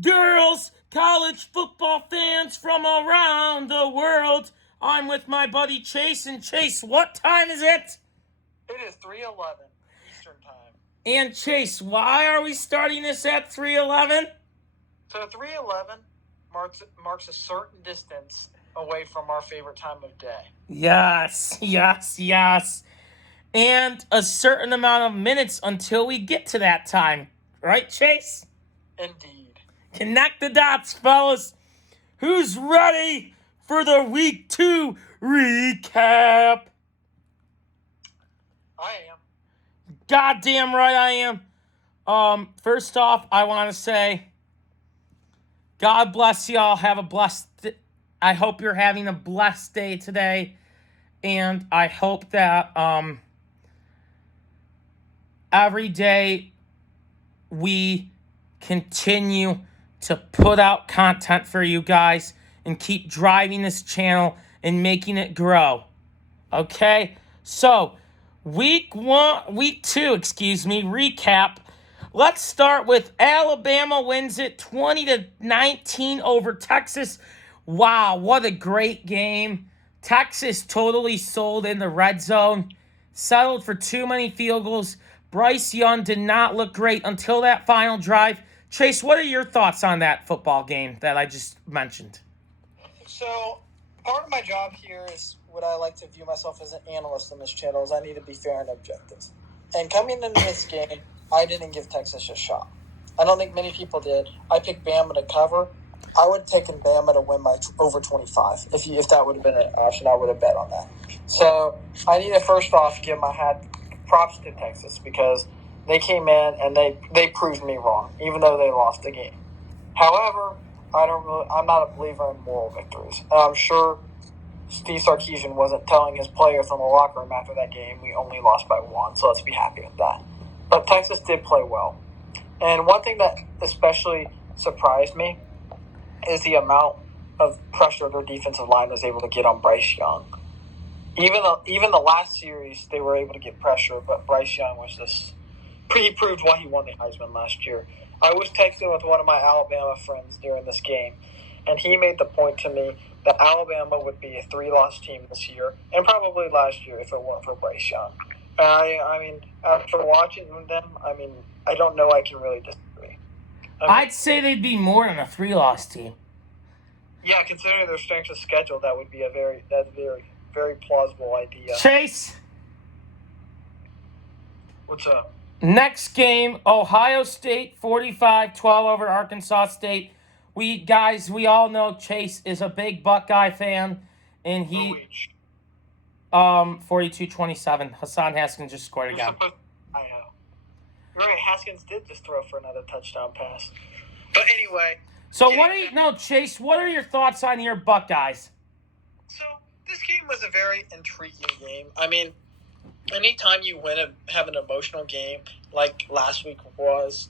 Girls, college football fans from around the world. I'm with my buddy Chase. And Chase, what time is it? It is 3:11 Eastern Time. And Chase, why are we starting this at 3:11? So 3:11 marks a certain distance away from our favorite time of day. Yes. And a certain amount of minutes until we get to that time. Right, Chase? Indeed. Connect the dots, fellas. Who's ready for the Week 2 recap? I am. Goddamn right I am. First off, I want to say, God bless y'all. I hope you're having a blessed day today. And I hope that every day we continue to put out content for you guys and keep driving this channel and making it grow. Okay? So, week 2, recap. Let's start with Alabama wins it 20-19 over Texas. Wow, what a great game. Texas totally sold in the red zone. Settled for too many field goals. Bryce Young did not look great until that final drive. Chase, what are your thoughts on that football game that I just mentioned? So, part of my job here is what I like to view myself as an analyst on this channel is I need to be fair and objective. And coming into this game, I didn't give Texas a shot. I don't think many people did. I picked Bama to cover. I would have taken Bama to win by over 25. If that would have been an option, I would have bet on that. So I need to first off give my hat props to Texas because they came in and they proved me wrong, even though they lost the game. However, I'm not a believer in moral victories. And I'm sure Steve Sarkisian wasn't telling his players from the locker room after that game, we only lost by 1, so let's be happy with that. But Texas did play well. And one thing that especially surprised me is the amount of pressure their defensive line was able to get on Bryce Young. Even the last series, they were able to get pressure, but Bryce Young was just he proved why he won the Heisman last year. I was texting with one of my Alabama friends during this game, and he made the point to me that Alabama would be a 3-loss team this year, and probably last year if it weren't for Bryce Young. I mean, after watching them, I don't know I can really disagree. I'd say they'd be more than a 3-loss team. Yeah, considering their strength of schedule, that would be a very plausible idea. Chase? What's up? Next game, Ohio State 45-12 over Arkansas State. We all know Chase is a big Buckeye fan, and he 42-27. Hassan Haskins just scored again. I know. You're right. Haskins did just throw for another touchdown pass. But anyway. So Chase, what are your thoughts on your Buckeyes? So this game was a very intriguing game. I mean, anytime you have an emotional game like last week was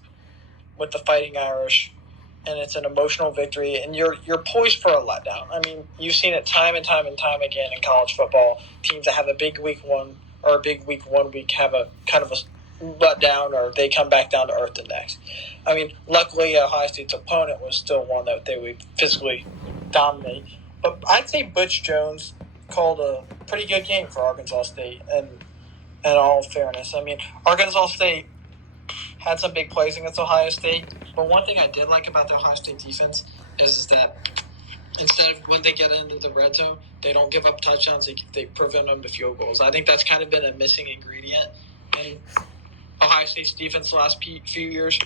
with the Fighting Irish, and it's an emotional victory, and you're poised for a letdown. I mean, you've seen it time and time again in college football. Teams that have a big week 1 or a big week 1 week have a kind of a letdown, or they come back down to earth the next. I mean, luckily Ohio State's opponent was still one that they would physically dominate. But I'd say Butch Jones called a pretty good game for Arkansas State, and in all fairness. I mean, Arkansas State had some big plays against Ohio State, but one thing I did like about the Ohio State defense is that instead of when they get into the red zone, they don't give up touchdowns, they prevent them to field goals. I think that's kind of been a missing ingredient in Ohio State's defense the last few years.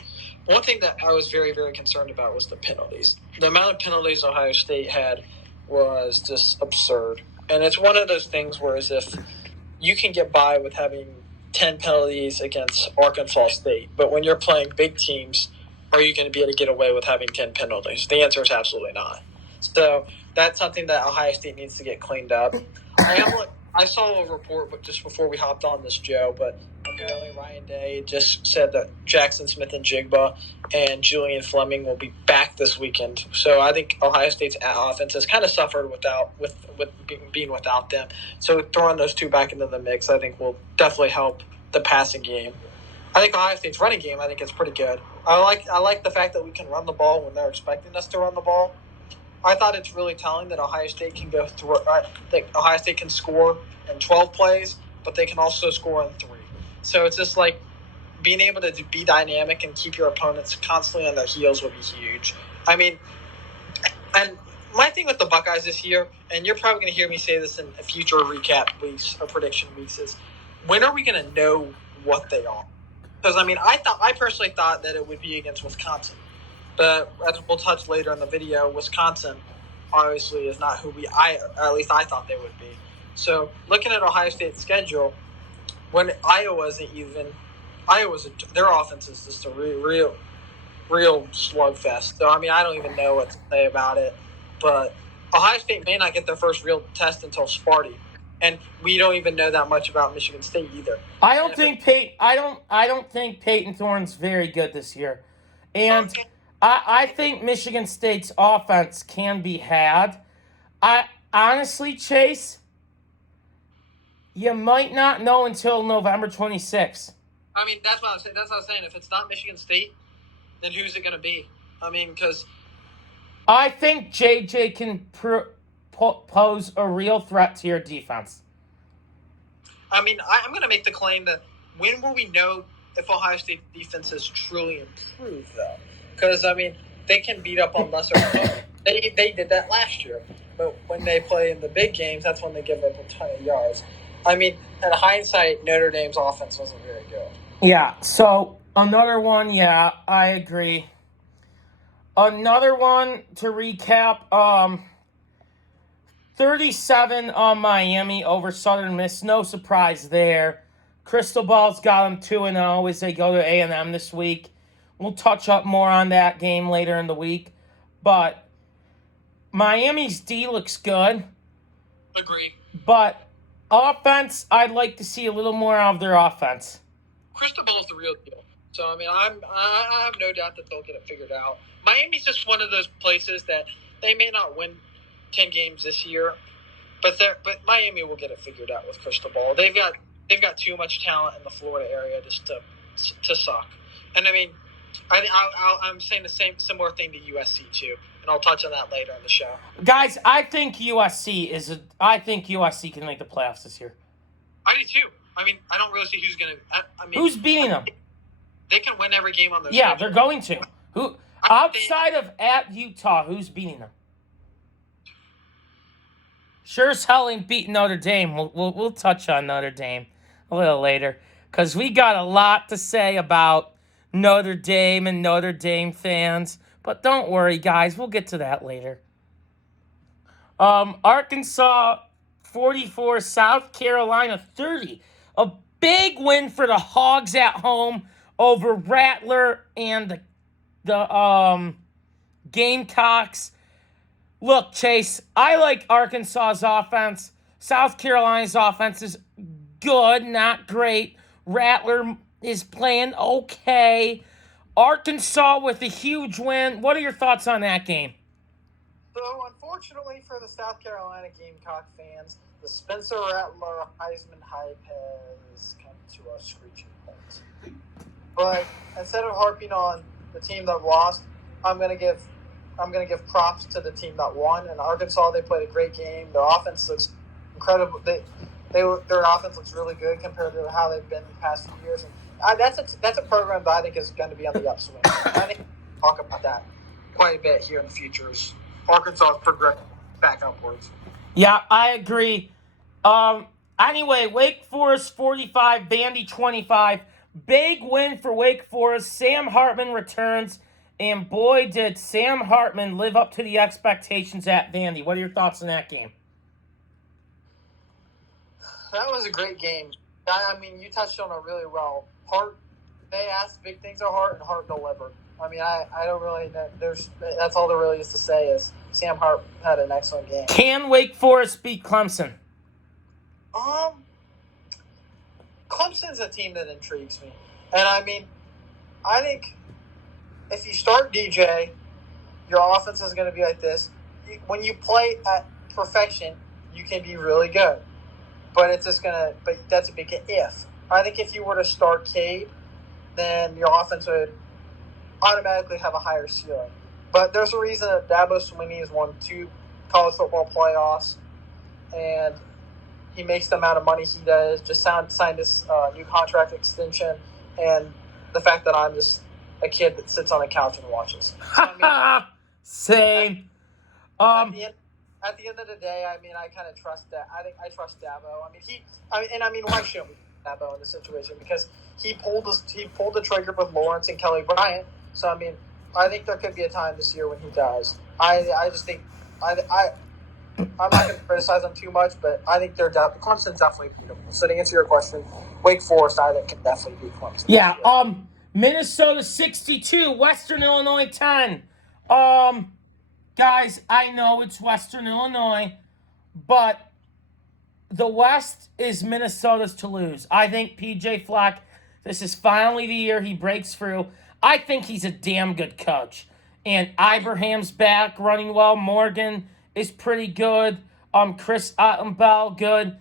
One thing that I was very, very concerned about was the penalties. The amount of penalties Ohio State had was just absurd. And it's one of those things where as if you can get by with having 10 penalties against Arkansas State, but when you're playing big teams, are you going to be able to get away with having 10 penalties? The answer is absolutely not. So that's something that Ohio State needs to get cleaned up. I saw a report but just before we hopped on this, Joe, but apparently Ryan Day just said that Jackson Smith-Njigba and Julian Fleming will be back this weekend. So I think Ohio State's offense has kind of suffered with being without them. So throwing those two back into the mix, I think, will definitely help the passing game. I think Ohio State's running game, I think, is pretty good. I like the fact that we can run the ball when they're expecting us to run the ball. I thought it's really telling that Ohio State can go through. That Ohio State can score in 12 plays, but they can also score in 3. So it's just like being able to be dynamic and keep your opponents constantly on their heels would be huge. I mean, and my thing with the Buckeyes this year, and you're probably going to hear me say this in future recap weeks or prediction weeks, is when are we going to know what they are? Because I mean, I personally thought that it would be against Wisconsin, but as we'll touch later in the video, Wisconsin obviously is not who at least I thought they would be. So looking at Ohio State's schedule, when their offense is just a real slugfest. So I mean, I don't even know what to say about it. But Ohio State may not get their first real test until Sparty, and we don't even know that much about Michigan State either. I don't think Peyton Thorne's very good this year, and I think Michigan State's offense can be had. I honestly, Chase, you might not know until November 26th. I mean, that's what I was saying. If it's not Michigan State, then who's it going to be? I mean, because I think JJ can pose a real threat to your defense. I mean, I'm going to make the claim that when will we know if Ohio State defense has truly improved, though? Because, I mean, they can beat up on lesser opponents. They did that last year. But when they play in the big games, that's when they give up a ton of yards. I mean, in hindsight, Notre Dame's offense wasn't very good. Yeah, so another one, yeah, I agree. Another one to recap, 37 on Miami over Southern Miss. No surprise there. Crystal Ball's got them 2-0 as they go to A&M this week. We'll touch up more on that game later in the week. But Miami's D looks good. Agreed. But offense, I'd like to see a little more of their offense. Crystal Ball's the real deal. So, I mean, I have no doubt that they'll get it figured out. Miami's just one of those places that they may not win 10 games this year, but Miami will get it figured out with Crystal Ball. They've got too much talent in the Florida area just to suck. And I mean, I'm saying the similar thing to USC too, and I'll touch on that later in the show. Guys, I think USC can make the playoffs this year. I do too. I mean, I don't really see who's going to. I mean, who's beating them? They can win every game on their schedule. schedule. They're going to. Who outside of at Utah? Who's beating them? Sure as hell ain't beating Notre Dame. We'll touch on Notre Dame a little later because we got a lot to say about Notre Dame and Notre Dame fans. But don't worry, guys. We'll get to that later. Arkansas 44, South Carolina 30. A big win for the Hogs at home over Rattler and the Gamecocks. Look, Chase, I like Arkansas's offense. South Carolina's offense is good, not great. Rattler is playing okay. Arkansas with a huge win. What are your thoughts on that game? So, unfortunately for the South Carolina Gamecock fans, the Spencer Rattler Heisman hype has come to a screeching halt. But instead of harping on the team that lost, I'm gonna give props to the team that won. In Arkansas, they played a great game. Their offense looks incredible. Their offense looks really good compared to how they've been the past few years. And that's a program that I think is going to be on the upswing. I think we'll talk about that quite a bit here in the future. Arkansas progressing back upwards. Yeah, I agree. Anyway, Wake Forest 45, Vandy 25. Big win for Wake Forest. Sam Hartman returns. And boy, did Sam Hartman live up to the expectations at Vandy. What are your thoughts on that game? That was a great game. I mean, you touched on it really well. They asked big things of Hart, and Hart delivered. I mean, I don't really know. That's all there really is to say is Sam Hart had an excellent game. Can Wake Forest beat Clemson? Clemson's a team that intrigues me. And, I mean, I think if you start DJ, your offense is going to be like this. When you play at perfection, you can be really good. But it's just but that's a big if. I think if you were to start Cade then your offense would automatically have a higher ceiling. But there's a reason that Dabo Swinney has won 2 college football playoffs, and he makes the amount of money he does, just signed this new contract extension, and the fact that I'm just a kid that sits on the couch and watches. So, Same. At the end of the day, I mean, I kind of trust that. I think I trust Dabo. Why shouldn't we trust Dabo in this situation? Because he pulled the trigger with Lawrence and Kelly Bryant. So I mean, I think there could be a time this year when he does. I just think I'm not going to criticize them too much, but I think Clemson's definitely beatable. So to answer your question, Wake Forest I think can definitely beat Clemson. Yeah. Minnesota 62, Western Illinois 10. Guys, I know it's Western Illinois, but the West is Minnesota's to lose. I think P.J. Fleck, this is finally the year he breaks through. I think he's a damn good coach. And Ibrahim's back, running well. Morgan is pretty good. Chris Ottenbell, good.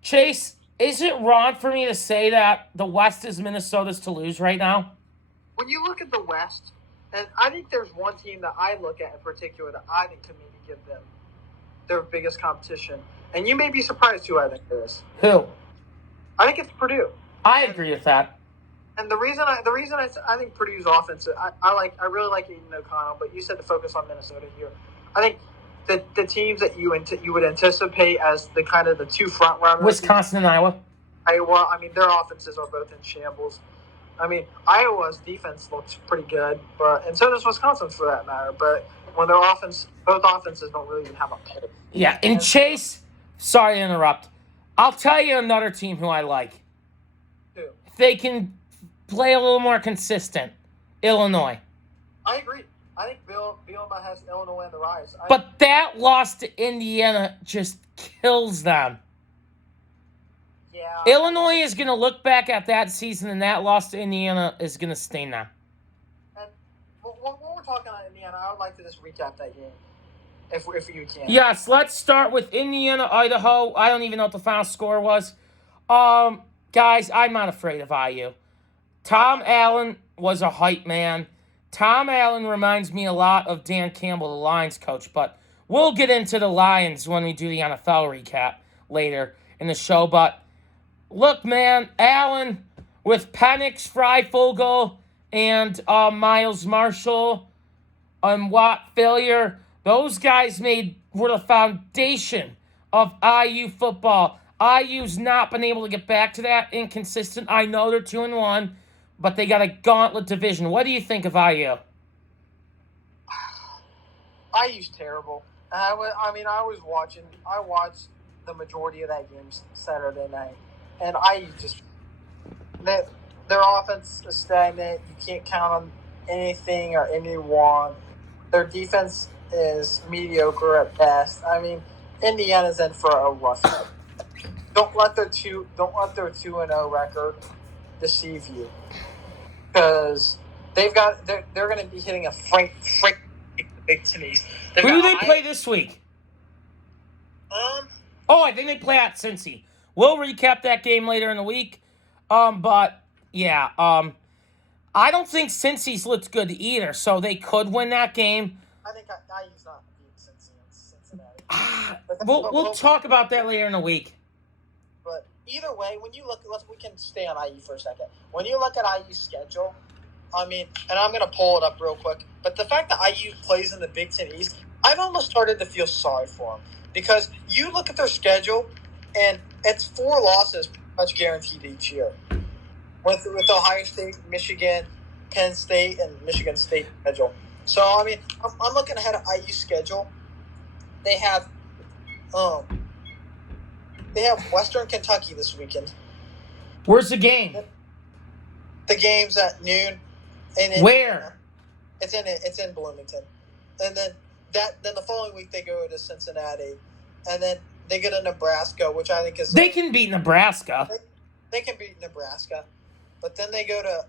Chase, is it wrong for me to say that the West is Minnesota's to lose right now? When you look at the West, and I think there's one team that I look at in particular that I think could maybe give them their biggest competition. And you may be surprised who I think it is. Who? I think it's Purdue. I agree with that. And the reason I think Purdue's offense, I really like Aiden O'Connell, but you said to focus on Minnesota here. I think the teams that you would anticipate as the kind of the 2 front runners, Wisconsin and Iowa. Iowa, I mean, their offenses are both in shambles. I mean, Iowa's defense looks pretty good, and so does Wisconsin's for that matter. But when both offenses don't really even have a pulse. Yeah, and Chase, sorry to interrupt. I'll tell you another team who I like. Who? They can play a little more consistent. Illinois. I agree. I think Bielema has Illinois on the rise. But that loss to Indiana just kills them. Yeah. Illinois is going to look back at that season, and that loss to Indiana is going to stain them. And when we're talking about Indiana, I would like to just recap that game, if you can. Yes, let's start with Indiana, Idaho. I don't even know what the final score was. Guys, I'm not afraid of IU. Tom Allen was a hype man. Tom Allen reminds me a lot of Dan Campbell, the Lions coach, but we'll get into the Lions when we do the NFL recap later in the show. But look, man, Allen with Penix, Freifogel, and Miles Marshall and Watt Failure, those guys were the foundation of IU football. IU's not been able to get back to that, inconsistent. I know they're 2-1, but they got a gauntlet division. What do you think of IU? IU's terrible. I watched the majority of that game Saturday night, and IU just their offense is stagnant. You can't count on anything or anyone. Their defense is mediocre at best. I mean, Indiana's in for a rough night. Don't let their 2-0 record deceive you, because they're going to be hitting a Frank Big Tennis. Who do they play this week? I think they play at Cincy. We'll recap that game later in the week. But yeah, I don't think Cincy's looked good either, so they could win that game. I think IU's not beating Cincinnati. We'll talk about that later in the week. But either way, when you look, we can stay on IU for a second. When you look at IU's schedule, I mean, and I'm going to pull it up real quick, but the fact that IU plays in the Big Ten East, I've almost started to feel sorry for them, because you look at their schedule, and it's 4 losses pretty much guaranteed each year. With Ohio State, Michigan, Penn State, and Michigan State schedule. So, I mean, I'm looking ahead at IU's schedule. They have Western Kentucky this weekend. Where's the game? The game's at noon. Where? It's in Bloomington. And then the following week they go to Cincinnati, and then they go to Nebraska, which I think is they can beat Nebraska. They can beat Nebraska, but then they go to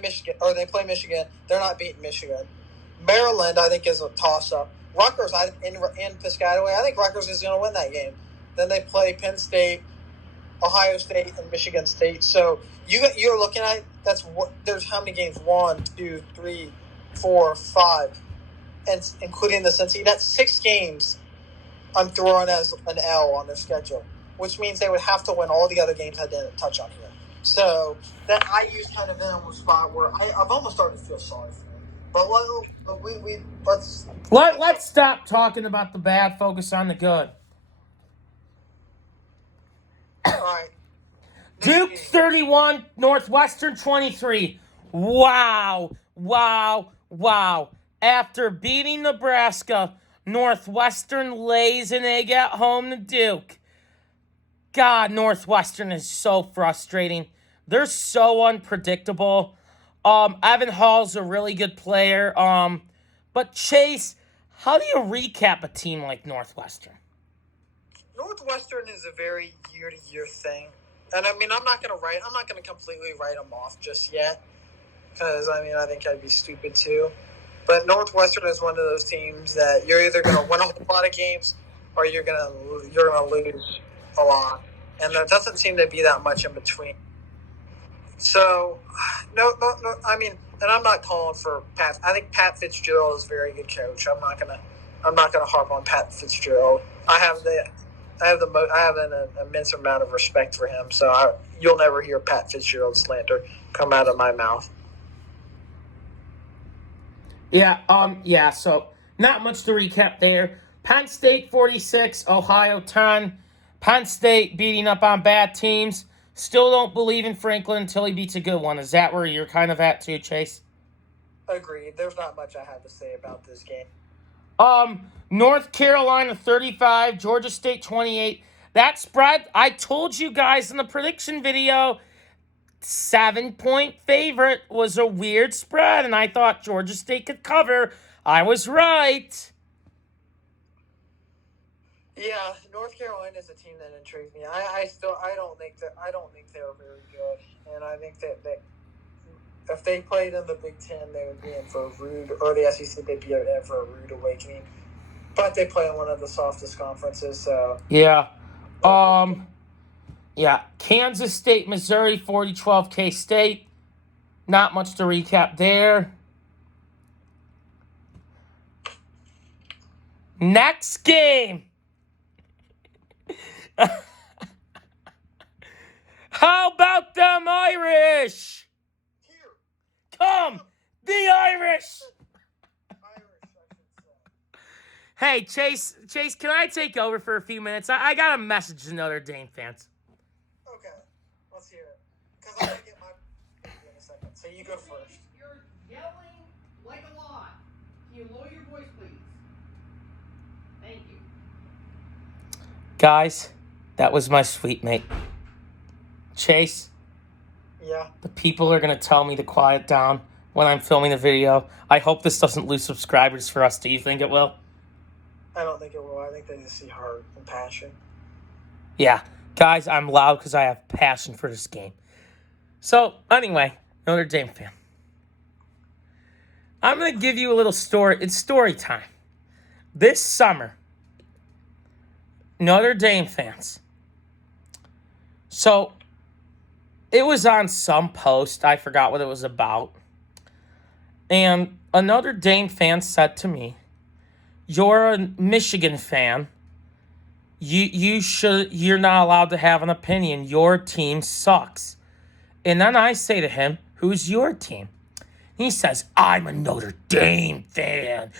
Michigan, or they play Michigan. They're not beating Michigan. Maryland, I think, is a toss-up. Rutgers, in Piscataway, I think Rutgers is going to win that game. Then they play Penn State, Ohio State and Michigan State. So you're looking at there's how many games? 1, 2, 3, 4, 5, and including the Cincy. That's 6 games. I'm throwing as an L on their schedule, which means they would have to win all the other games I didn't touch on here. So that IU's kind of in a spot where I've almost started to feel sorry for them. But let's stop talking about the bad. Focus on the good. All right. Duke 31, Northwestern 23. Wow. After beating Nebraska, Northwestern lays an egg at home to Duke. God, Northwestern is so frustrating. They're so unpredictable. Evan Hall's a really good player. But Chase, how do you recap a team like Northwestern? Northwestern is a very year-to-year thing. And I mean, I'm not going to completely write them off just yet. Because, I mean, I think I'd be stupid too. But Northwestern is one of those teams that you're either going to win a whole lot of games or you're going to lose a lot. And there doesn't seem to be that much in between. So, no. I mean, and I'm not calling for Pat. I think Pat Fitzgerald is a very good coach. I'm not gonna harp on Pat Fitzgerald. I have an immense amount of respect for him. So you'll never hear Pat Fitzgerald slander come out of my mouth. Yeah. So not much to recap there. Penn State 46, Ohio 10. Penn State beating up on bad teams. Still don't believe in Franklin until he beats a good one. Is that where you're kind of at too, Chase? Agreed. There's not much I have to say about this game. North Carolina 35, Georgia State 28. That spread, I told you guys in the prediction video, 7-point favorite was a weird spread, and I thought Georgia State could cover. I was right. Yeah, North Carolina is a team that intrigues me. I don't think they're very good, and I think that if they played in the Big Ten, they would be in for a rude, or the SEC, they'd be in for a rude awakening. But they play in one of the softest conferences, so yeah. Yeah, Kansas State, Missouri 40-12 K-State. Not much to recap there. Next game. How about them Irish? Come, the Irish. Hey, Chase, can I take over for a few minutes? I got a message to Notre Dame fans. Okay, let's hear it. Because I'm going to get my in a second. So you go first. You're yelling like a lot. Can you lower your voice, please? Thank you. Guys, that was my sweet mate. Chase. Yeah. The people are going to tell me to quiet down when I'm filming a video. I hope this doesn't lose subscribers for us. Do you think it will? I don't think it will. I think they just see heart and passion. Yeah. Guys, I'm loud because I have passion for this game. So, anyway, Notre Dame fan. I'm going to give you a little story. It's story time. This summer, Notre Dame fans. So, it was on some post. I forgot what it was about. And a Notre Dame fan said to me, "You're a Michigan fan. You're not allowed to have an opinion. Your team sucks." And then I say to him, "Who's your team?" He says, "I'm a Notre Dame fan.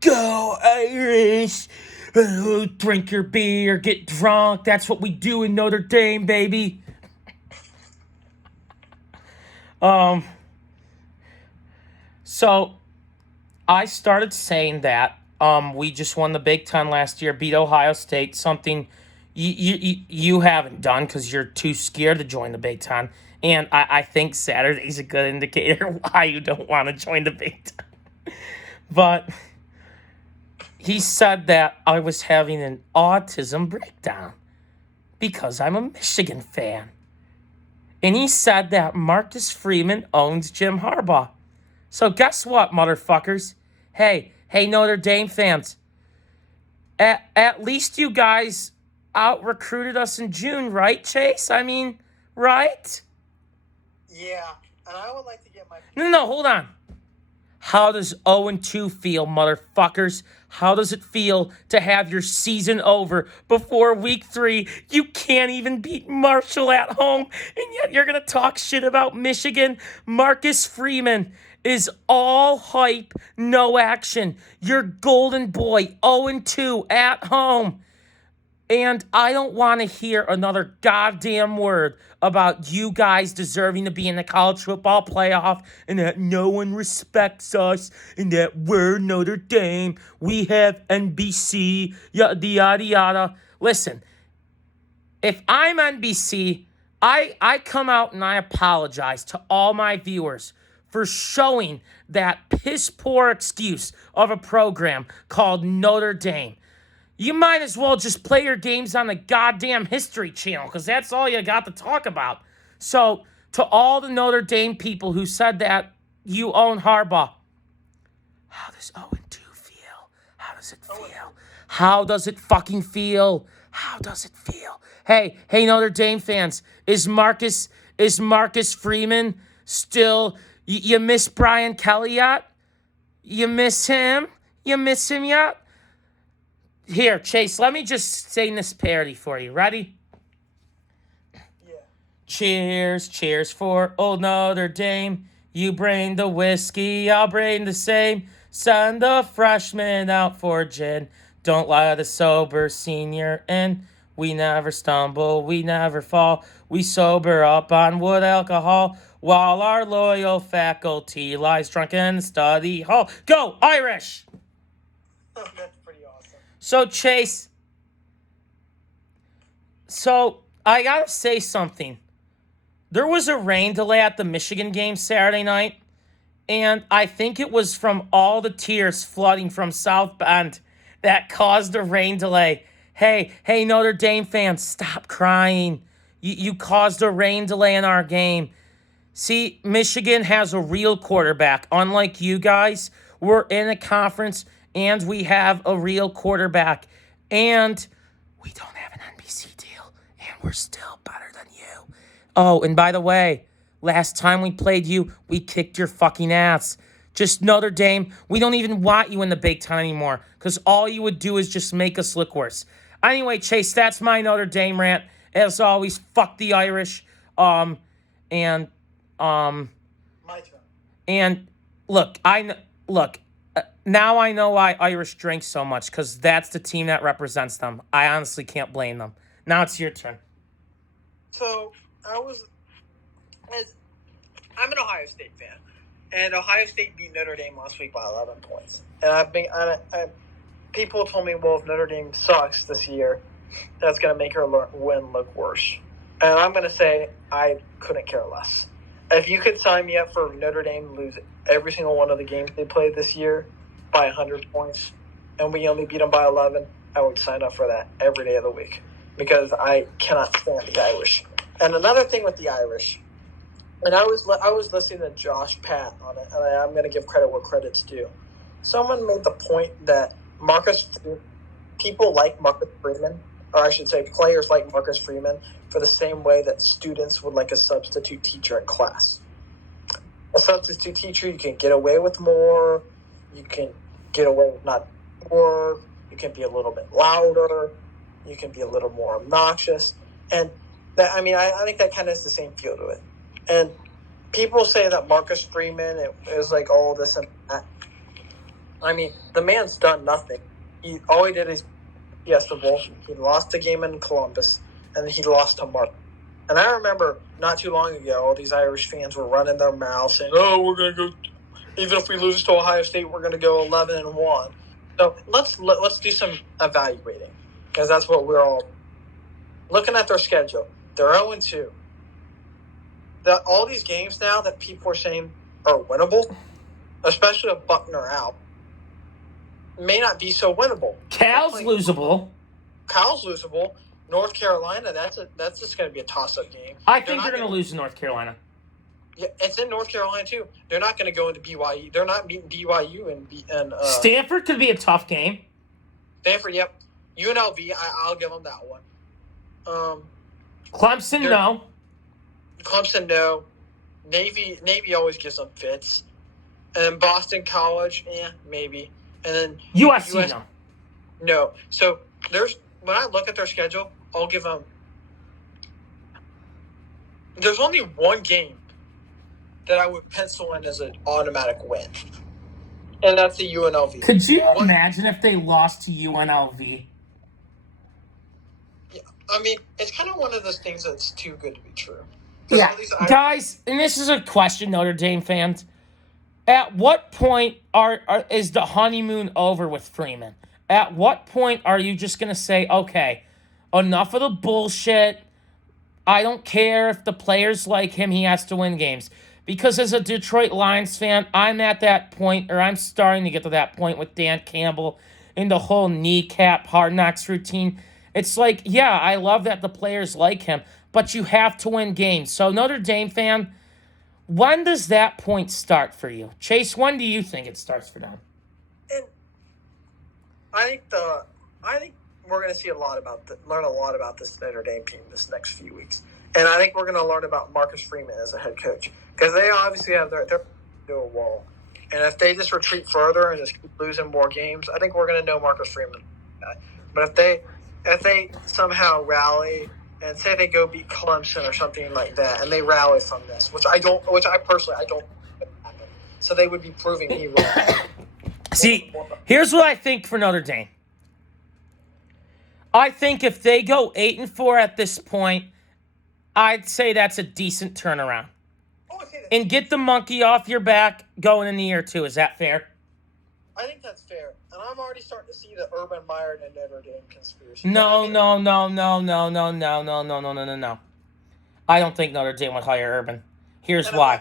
Go Irish. Drink your beer, get drunk. That's what we do in Notre Dame, baby." So I started saying that we just won the Big Ten last year, beat Ohio State, something you haven't done because you're too scared to join the Big Ten. And I think Saturday's a good indicator why you don't want to join the Big Ten. But he said that I was having an autism breakdown because I'm a Michigan fan. And he said that Marcus Freeman owns Jim Harbaugh. So guess what, motherfuckers? Hey, Notre Dame fans. At least you guys out-recruited us in June, right, Chase? I mean, right? Yeah, and I would like to get my. No, hold on. How does 0-2 feel, motherfuckers? How does it feel to have your season over before week 3? You can't even beat Marshall at home, and yet you're going to talk shit about Michigan. Marcus Freeman is all hype, no action. Your golden boy, 0-2 at home. And I don't want to hear another goddamn word about you guys deserving to be in the college football playoff and that no one respects us and that we're Notre Dame. We have NBC, yada, yada, yada. Listen, if I'm NBC, I come out and I apologize to all my viewers for showing that piss poor excuse of a program called Notre Dame. You might as well just play your games on the goddamn History Channel because that's all you got to talk about. So, to all the Notre Dame people who said that you own Harbaugh, how does 0-2 feel? How does it feel? How does it fucking feel? How does it feel? Hey, Notre Dame fans, is Marcus Freeman still? You miss Brian Kelly yet? You miss him? You miss him yet? Here, Chase, let me just sing this parody for you. Ready? Yeah. Cheers for old Notre Dame. You bring the whiskey, I'll bring the same. Send the freshman out for gin. Don't lie the sober senior in. We never stumble, we never fall. We sober up on wood alcohol while our loyal faculty lies drunk in the study hall. Go, Irish! That's pretty awesome. So, Chase, I gotta say something. There was a rain delay at the Michigan game Saturday night, and I think it was from all the tears flooding from South Bend that caused the rain delay. Hey, Notre Dame fans, stop crying. You caused a rain delay in our game. See, Michigan has a real quarterback. Unlike you guys, we're in a conference and we have a real quarterback. And we don't have an NBC deal. And we're still better than you. Oh, and by the way, last time we played you, we kicked your fucking ass. Just Notre Dame, we don't even want you in the Big Ten anymore. Because all you would do is just make us look worse. Anyway, Chase, that's my Notre Dame rant. As always, fuck the Irish. My turn. And look, now I know why Irish drink so much, because that's the team that represents them. I honestly can't blame them. Now it's your turn. So, I'm an Ohio State fan, and Ohio State beat Notre Dame last week by 11 points. And people told me, well, if Notre Dame sucks this year, that's going to make her win look worse. And I'm going to say I couldn't care less. If you could sign me up for Notre Dame to lose every single one of the games they played this year by 100 points, and we only beat them by 11, I would sign up for that every day of the week because I cannot stand the Irish. And another thing with the Irish, and I was listening to Josh Pat on it, and I'm going to give credit where credit's due. Someone made the point that people like Marcus Freeman, or I should say players like Marcus Freeman, for the same way that students would like a substitute teacher in class. A substitute teacher, you can get away with more, you can get away with not more, you can be a little bit louder, you can be a little more obnoxious, and that, I think that kind of has the same feel to it. And people say that Marcus Freeman is like all this and that. I mean, the man's done nothing. All he did is Fiesta Bowl. He lost a game in Columbus, and he lost to Martin. And I remember not too long ago, all these Irish fans were running their mouths saying, "Oh, we're going to go. Even if we lose to Ohio State, we're going to go 11-1." So let's do some evaluating, because that's what we're all looking at their schedule. They're 0-2. All these games now that people are saying are winnable, especially with Buckner out, may not be so winnable. Cal's losable. North Carolina, that's just going to be a toss-up game. I think they're going to lose to North Carolina. Yeah, it's in North Carolina too. They're not going to go into BYU. They're not beating BYU and Stanford could be a tough game. Stanford, yep. UNLV, I'll give them that one. Clemson, no. Clemson, no. Navy always gives them fits. And Boston College, maybe. And then USC, no. No. So when I look at their schedule, I'll give them. There's only one game that I would pencil in as an automatic win, and that's the UNLV. Could you imagine if they lost to UNLV? Yeah, I mean, it's kind of one of those things that's too good to be true. Yeah, guys, and this is a question, Notre Dame fans. At what point is the honeymoon over with Freeman? At what point are you just going to say, okay, enough of the bullshit. I don't care if the players like him. He has to win games. Because as a Detroit Lions fan, I'm at that point, or I'm starting to get to that point with Dan Campbell and the whole kneecap hard knocks routine. It's like, yeah, I love that the players like him, but you have to win games. So Notre Dame fan, when does that point start for you? Chase, when do you think it starts for them? And I think we're going to see learn a lot about this Notre Dame team this next few weeks. And I think we're going to learn about Marcus Freeman as a head coach. Because they obviously have their to a wall. And if they just retreat further and just keep losing more games, I think we're going to know Marcus Freeman. But if they somehow rally and say they go beat Clemson or something like that, and they rally from this, which I personally don't happen. So they would be proving me wrong. See, here's what I think for Notre Dame. I think if they go 8-4 at this point, I'd say that's a decent turnaround. And get the monkey off your back going in the year 2. Is that fair? I think that's fair. And I'm already starting to see the Urban Meyer and Notre Dame conspiracy. No. I don't think Notre Dame would hire Urban. Here's why.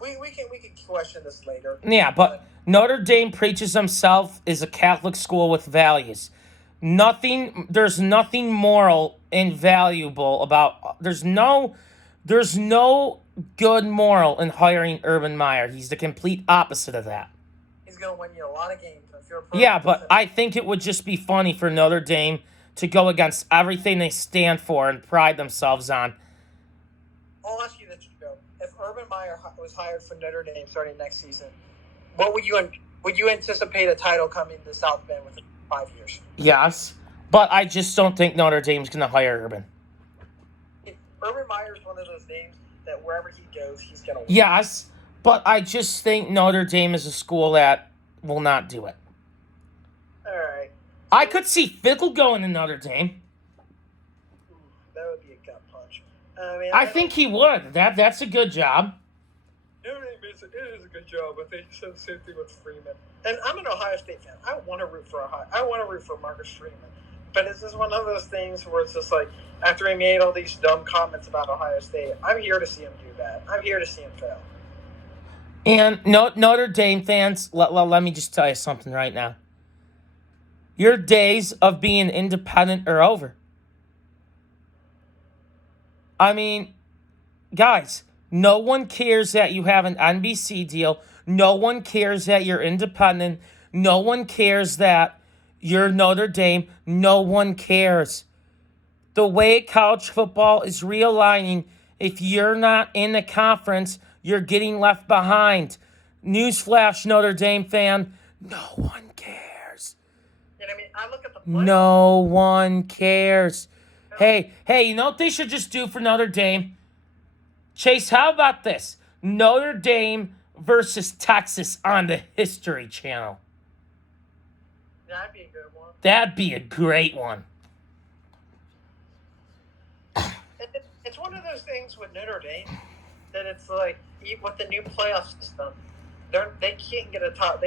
We can question this later. Yeah, but Notre Dame preaches himself is a Catholic school with values. There's nothing moral and valuable about. There's no good moral in hiring Urban Meyer. He's the complete opposite of that. He's going to win you a lot of games. Yeah, but I think it would just be funny for Notre Dame to go against everything they stand for and pride themselves on. I'll ask you this, Joe. If Urban Meyer was hired for Notre Dame starting next season, what would you anticipate a title coming to South Bend within 5 years? Yes, but I just don't think Notre Dame's going to hire Urban. Urban Meyer is one of those names that wherever he goes, he's going to win. Yes, but I just think Notre Dame is a school that will not do it. All right. I could see Fickle going to Notre Dame. That would be a gut punch. I think he would. That's a good job. Notre Dame is a good job, but they said the same thing with Freeman. And I'm an Ohio State fan. I want to root for Marcus Freeman. But it's just one of those things where it's just like, after he made all these dumb comments about Ohio State, I'm here to see him do that. I'm here to see him fail. And Notre Dame fans, let me just tell you something right now. Your days of being independent are over. I mean, guys, no one cares that you have an NBC deal. No one cares that you're independent. No one cares that you're Notre Dame. No one cares. The way college football is realigning, if you're not in the conference, you're getting left behind. Newsflash, Notre Dame fan, no one cares. And I mean, I look at the no one cares. Hey, you know what they should just do for Notre Dame? Chase, how about this? Notre Dame versus Texas on the History Channel. That'd be a good one. That'd be a great one. It's one of those things with Notre Dame that it's like, with the new playoff system, they can't get a top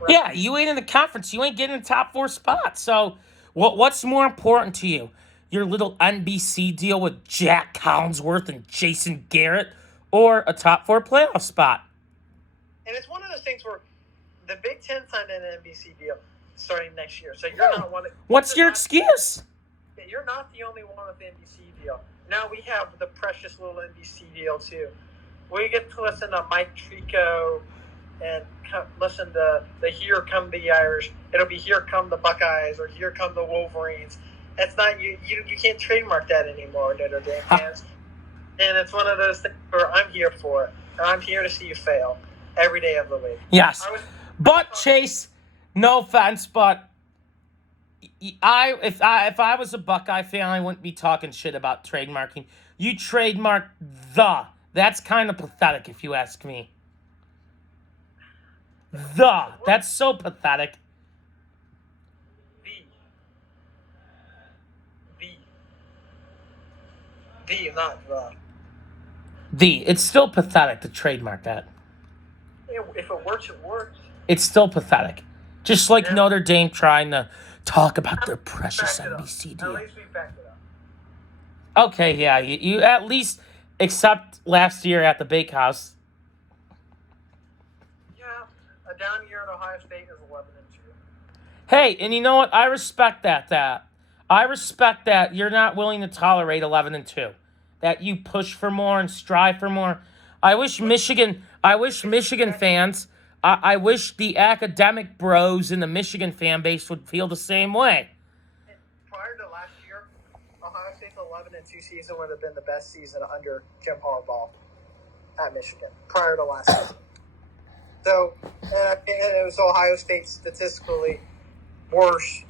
rank. Yeah, you ain't in the conference. You ain't getting the top 4 spots. So what's more important to you? Your little NBC deal with Jack Collinsworth and Jason Garrett, or a top 4 playoff spot? And it's one of those things where the Big Ten signed an NBC deal starting next year. So you're not one. What's your excuse? You're not the only one with the NBC deal. Now we have the precious little NBC deal too. We get to listen to Mike Trico and listen to the Here Come the Irish. It'll be Here Come the Buckeyes or Here Come the Wolverines. That's not you can't trademark that anymore, Notre Dame fans. And it's one of those things where I'm here for it. I'm here to see you fail every day of the week. Yes. But Chase, no offense, but if I was a Buckeye fan, I wouldn't be talking shit about trademarking. You trademark the. That's kind of pathetic, if you ask me. The. That's so pathetic. The, not the. The. It's still pathetic to trademark that. If it works, it works. It's still pathetic. Just like Notre Dame trying to talk about their precious NBC deal. At least we backed it up. Okay, yeah. You at least, except last year at the Bakehouse. Yeah, a down year at Ohio State is 11-2. Hey, and you know what? I respect that. I respect that you're not willing to tolerate 11-2. That you push for more and strive for more. I wish Michigan fans, I wish the academic bros in the Michigan fan base would feel the same way. Prior to last year, Ohio State's 11-2 season would have been the best season under Jim Harbaugh at Michigan. Prior to last season. So, and it was Ohio State statistically worse.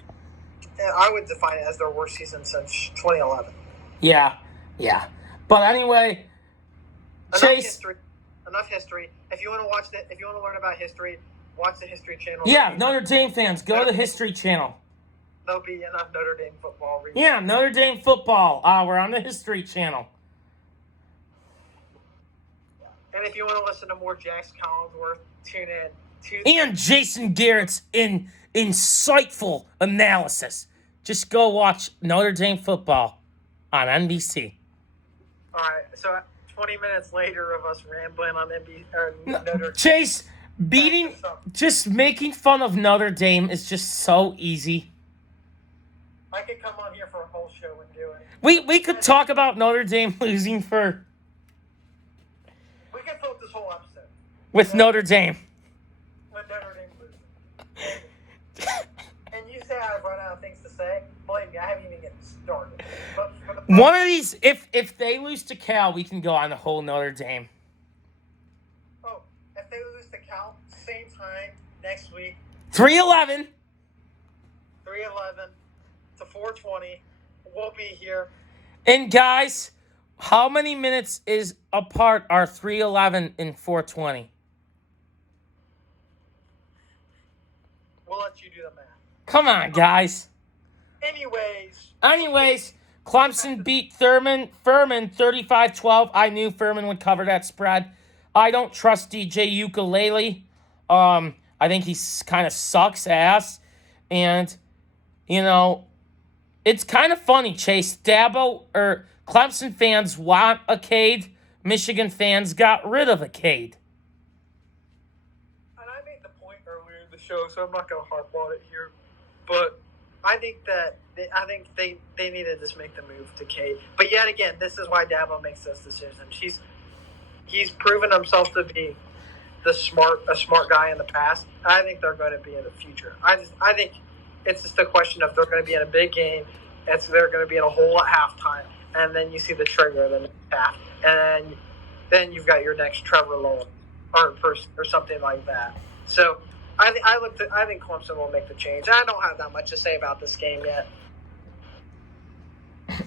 And I would define it as their worst season since 2011. Yeah. But anyway, Chase. Enough history. If you want to learn about history, watch the History Channel. Yeah, Notre Dame fans, go to the History Channel. There'll be enough Notre Dame football. Yeah, Notre Dame football. We're on the History Channel. And if you want to listen to more Jax Collinsworth, tune in. And Jason Garrett's insightful analysis. Just go watch Notre Dame football on NBC. All right, so 20 minutes later of us rambling on Notre Chase, just making fun of Notre Dame is just so easy. I could come on here for a whole show and do it. We could talk about Notre Dame losing for... We could fill this whole episode. With Notre Dame. With Notre Dame losing. And you say I've run out of things to say? Believe me, I haven't even gotten started. One of these, if they lose to Cal, we can go on the whole Notre Dame. Oh, if they lose to Cal, same time next week. 3:11. 3:11 to 4:20. We'll be here. And guys, how many minutes is apart are 3:11 and 4:20? We'll let you do the math. Come on, guys. Anyways, Clemson beat Furman 35-12. I knew Furman would cover that spread. I don't trust DJ Ukulele. I think he kind of sucks ass. And, you know, it's kind of funny, Chase. Clemson fans want a Cade. Michigan fans got rid of a Cade. And I made the point earlier in the show, so I'm not going to harp on it here. But I think they need to just make the move to Cade. But yet again, this is why Dabo makes this decision. He's proven himself to be a smart guy in the past. I think they're going to be in the future. I think it's just a question of they're going to be in a big game. They're going to be in a hole at halftime, and then you see the trigger in the next half, and then you've got your next Trevor Lawrence or something like that. So I think Clemson will make the change. I don't have that much to say about this game yet.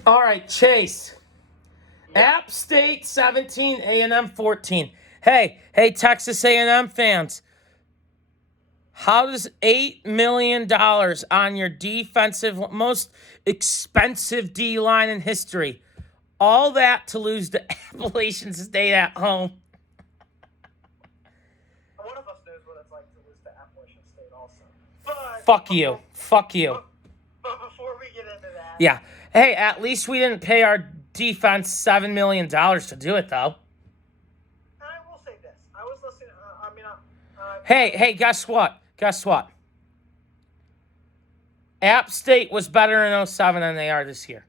All right, Chase. Yeah. App State 17, A&M 14. Hey, Texas A&M fans. How does $8 million on your most expensive D-line in history, all that to lose to Appalachian State at home? One of us knows what it's like to lose to Appalachian State also. Fuck you. But before we get into that... Yeah. Hey, at least we didn't pay our defense $7 million to do it, though. And I will say this. I was listening... Hey, guess what? App State was better in 07 than they are this year.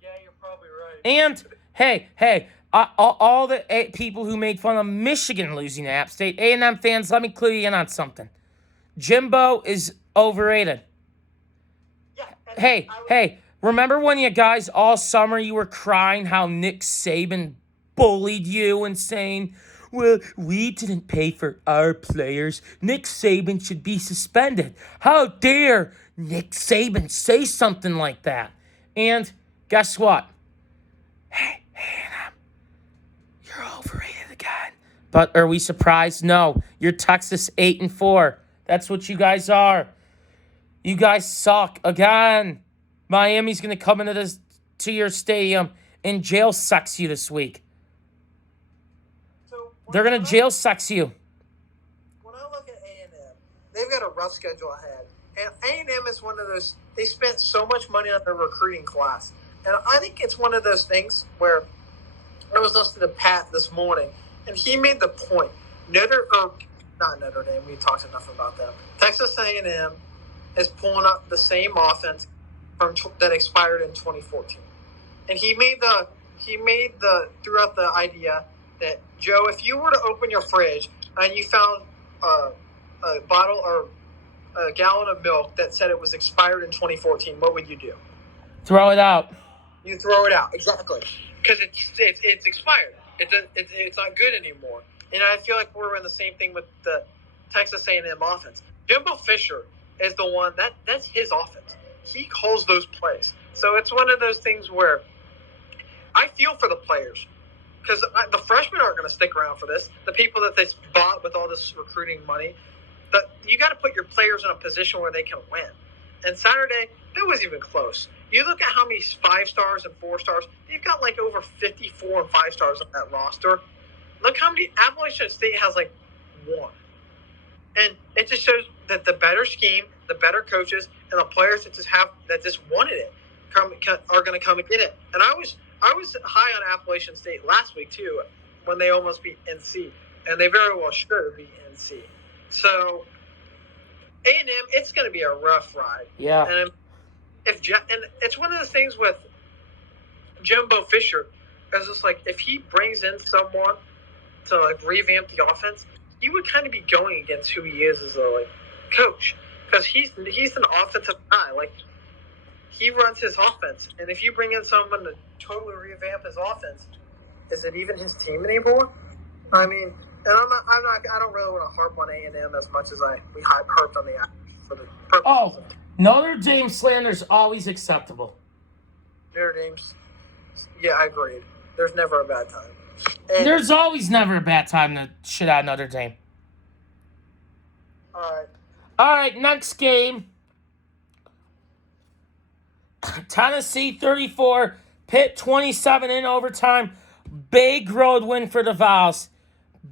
Yeah, you're probably right. And, hey, all the people who made fun of Michigan losing to App State, A&M fans, let me clue you in on something. Jimbo is overrated. Yeah, And Hey, remember when you guys all summer you were crying how Nick Saban bullied you and saying, well, we didn't pay for our players. Nick Saban should be suspended. How dare Nick Saban say something like that? And guess what? Hey, you're overrated again. But are we surprised? No. You're Texas 8-4. That's what you guys are. You guys suck again. Miami's gonna come to your stadium and jail sex you this week. So They're gonna jail sex you. when I look at A&M, they've got a rough schedule ahead. And A&M is one of those, they spent so much money on their recruiting class. And I think it's one of those things where I was listening to Pat this morning, and he made the point. Not Notre Dame, we talked enough about them. Texas A&M is pulling up the same offense that expired in 2014. And he made the throughout the idea that, Joe, if you were to open your fridge and you found a bottle or a gallon of milk that said it was expired in 2014, what would you do? Throw it out. You throw it out, exactly, because it's expired. It's not good anymore. And I feel like we're in the same thing with the Texas A&M offense. Jimbo Fisher is the one that's his offense. He calls those plays. So it's one of those things where I feel for the players, because the freshmen aren't going to stick around for this. The people that they bought with all this recruiting money, but you got to put your players in a position where they can win. And Saturday, that was even close. You look at how many 5-stars and 4-stars. They've got like over 54 and 5-stars on that roster. Look how many Appalachian State has, like, one. And it just shows that the better scheme, the better coaches, and the players that just wanted it are going to come and get it. And I was high on Appalachian State last week too, when they almost beat NC, and they very well should beat NC. So A&M, it's going to be a rough ride. Yeah. And it's one of those things with Jimbo Fisher. It's just like, if he brings in someone to like revamp the offense, he would kind of be going against who he is as a coach, because he's an offensive guy. Like, he runs his offense, and if you bring in someone to totally revamp his offense, is it even his team anymore? I mean, and I don't really want to harp on A&M as much as we harped on the Irish for the purposes of Notre Dame slander is always acceptable. Notre Dame's. Yeah, I agreed. There's never a bad time. And, There's always never a bad time to shit out Notre Dame. all All right, next game. Tennessee 34, Pitt 27 in overtime. Big road win for the Vols.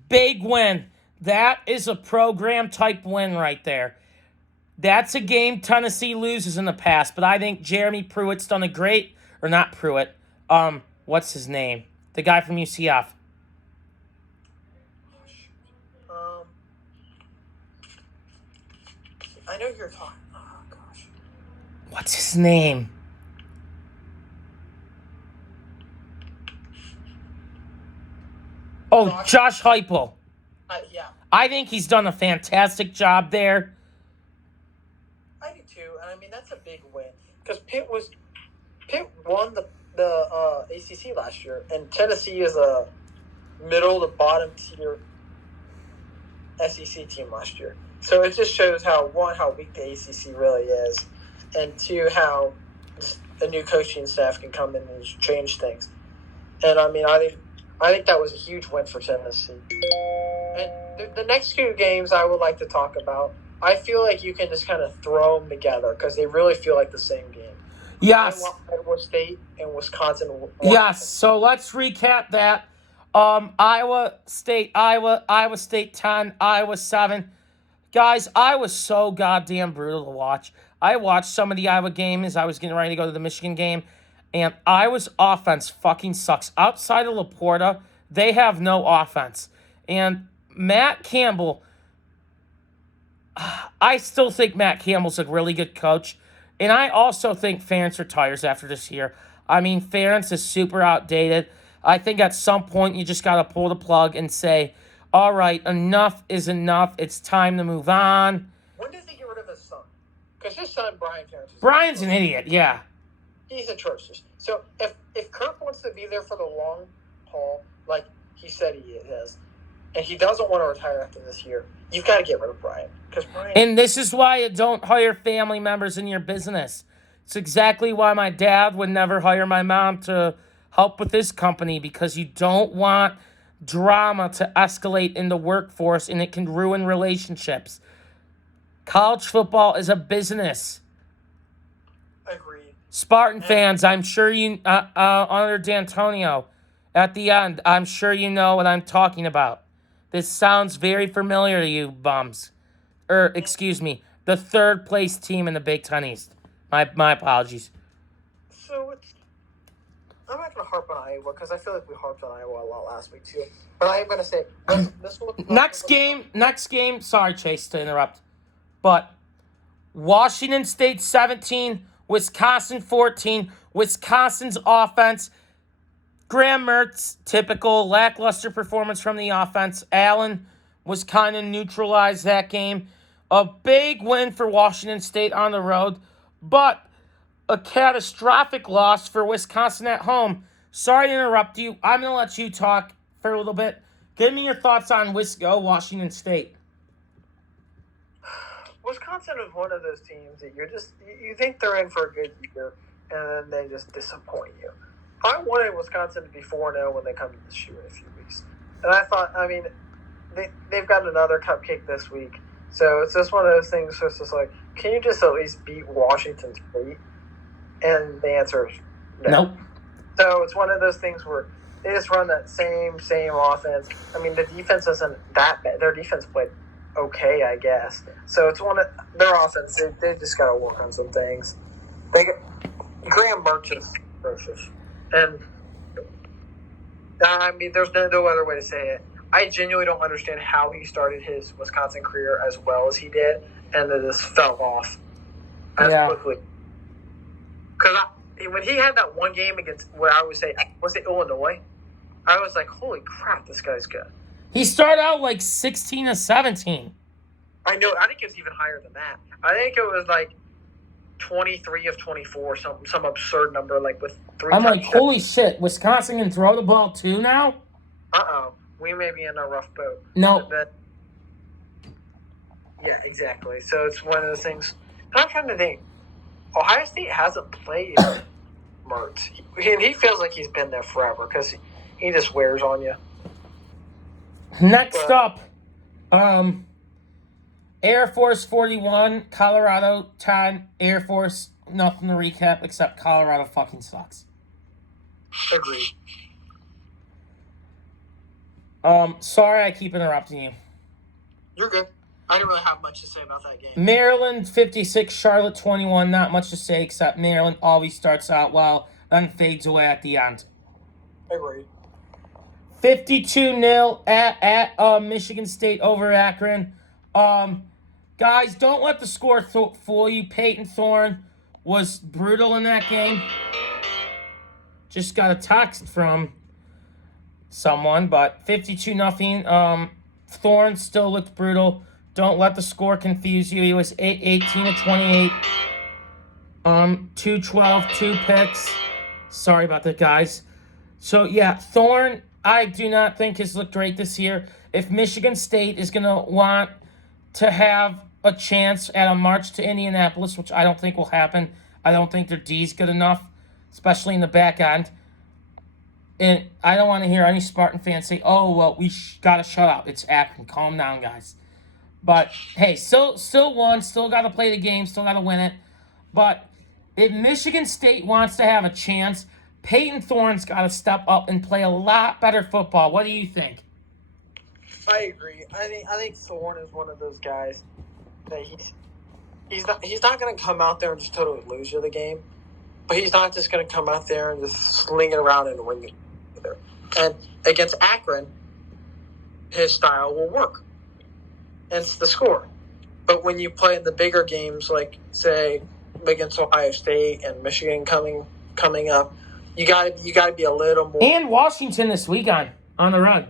Big win. That is a program type win right there. That's a game Tennessee loses in the past, but I think Jeremy Pruitt's done a great, or not Pruitt. What's his name? The guy from UCF. I know you're talking. Oh gosh. What's his name? Oh, Josh Heupel. Yeah. I think he's done a fantastic job there. I do too, and I mean that's a big win, because Pitt won the ACC last year, and Tennessee is a middle to bottom tier SEC team last year. So it just shows how weak the ACC really is, and two, how just a new coaching staff can come in and just change things. And I mean, I think that was a huge win for Tennessee. And the next two games I would like to talk about, I feel like you can just kind of throw them together because they really feel like the same game. Yes. Iowa State and Wisconsin. Yes. So let's recap that. Iowa State 10, Iowa 7. Guys, I was so goddamn brutal to watch. I watched some of the Iowa game as I was getting ready to go to the Michigan game, and Iowa's offense fucking sucks. Outside of Laporta, they have no offense. And Matt Campbell, I still think Matt Campbell's a really good coach. And I also think Ferentz retires after this year. I mean, Ferentz is super outdated. I think at some point you just got to pull the plug and say, all right, enough is enough. It's time to move on. When did they get rid of his son? because his son Brian Ferentz. Brian's an idiot. Yeah. He's atrocious. So if Kirk wants to be there for the long haul, like he said he is, and he doesn't want to retire after this year, you've got to get rid of Brian. And this is why you don't hire family members in your business. It's exactly why my dad would never hire my mom to help with this company, because you don't want drama to escalate in the workforce, and it can ruin relationships. College football is a business. Agreed. Spartan fans, I'm sure you, under D'Antonio, at the end, I'm sure you know what I'm talking about. This sounds very familiar to you, bums. Excuse me, the third place team in the Big Ten East. My apologies. So I'm not going to harp on Iowa, because I feel like we harped on Iowa a lot last week too. But I am going to say, this will Next game, sorry, Chase, to interrupt. But Washington State 17, Wisconsin 14. Wisconsin's offense, Graham Mertz, typical lackluster performance from the offense. Allen was kind of neutralized that game. A big win for Washington State on the road, but a catastrophic loss for Wisconsin at home. Sorry to interrupt you. I'm going to let you talk for a little bit. Give me your thoughts on Washington State. Wisconsin is one of those teams that you think they're in for a good year, and then they just disappoint you. I wanted Wisconsin to be 4-0 when they come to the shoe in a few weeks. And I thought, they've got another cupcake this week. So it's just one of those things where it's just like, can you just at least beat Washington State? And the answer is no. Nope. So it's one of those things where they just run that same offense. The defense isn't that bad. Their defense played okay, I guess. So it's one of their offense. They just got to work on some things. Graham Mertz is atrocious. And, there's no other way to say it. I genuinely don't understand how he started his Wisconsin career as well as he did, and then just fell off as quickly. Because when he had that one game against, what I would say, was it Illinois? I was like, holy crap, this guy's good. He started out like 16 or 17. I know. I think it was even higher than that. I think it was like 23 of 24, some absurd number, like with 3 I'm like, touchdowns. holy shit, Wisconsin can throw the ball too now? Uh-oh. We may be in a rough boat. No. Yeah, exactly. So it's one of those things. I'm trying to think. Ohio State hasn't played Mertz. And he feels like he's been there forever because he just wears on you. Next up, Air Force 41, Colorado 10. Air Force, nothing to recap except Colorado fucking sucks. Agreed. Sorry I keep interrupting you. You're good. I didn't really have much to say about that game. Maryland 56, Charlotte 21. Not much to say except Maryland always starts out well, then fades away at the end. Agreed. 52-0 at Michigan State over Akron. Guys, don't let the score fool you. Peyton Thorne was brutal in that game. Just got a text from someone, but 52-0. Thorne still looked brutal. Don't let the score confuse you. He was 18 of 28. 212, 2 picks. Sorry about that, guys. So, yeah, Thorne, I do not think has looked great this year. If Michigan State is going to want to have a chance at a march to Indianapolis, which I don't think will happen, I don't think their D's good enough, especially in the back end. And I don't want to hear any Spartan fans say, oh, well, we got a shutout. It's Akron. Calm down, guys. But, hey, still won. Still got to play the game. Still got to win it. But if Michigan State wants to have a chance, Peyton Thorne's got to step up and play a lot better football. What do you think? I agree. I think Thorne is one of those guys that he's not going to come out there and just totally lose you the game. But he's not just going to come out there and just sling it around and win it either. And against Akron, his style will work. And it's the score. But when you play in the bigger games, like, say, against Ohio State and Michigan coming up, you got to be a little more. And Washington this weekend on the run.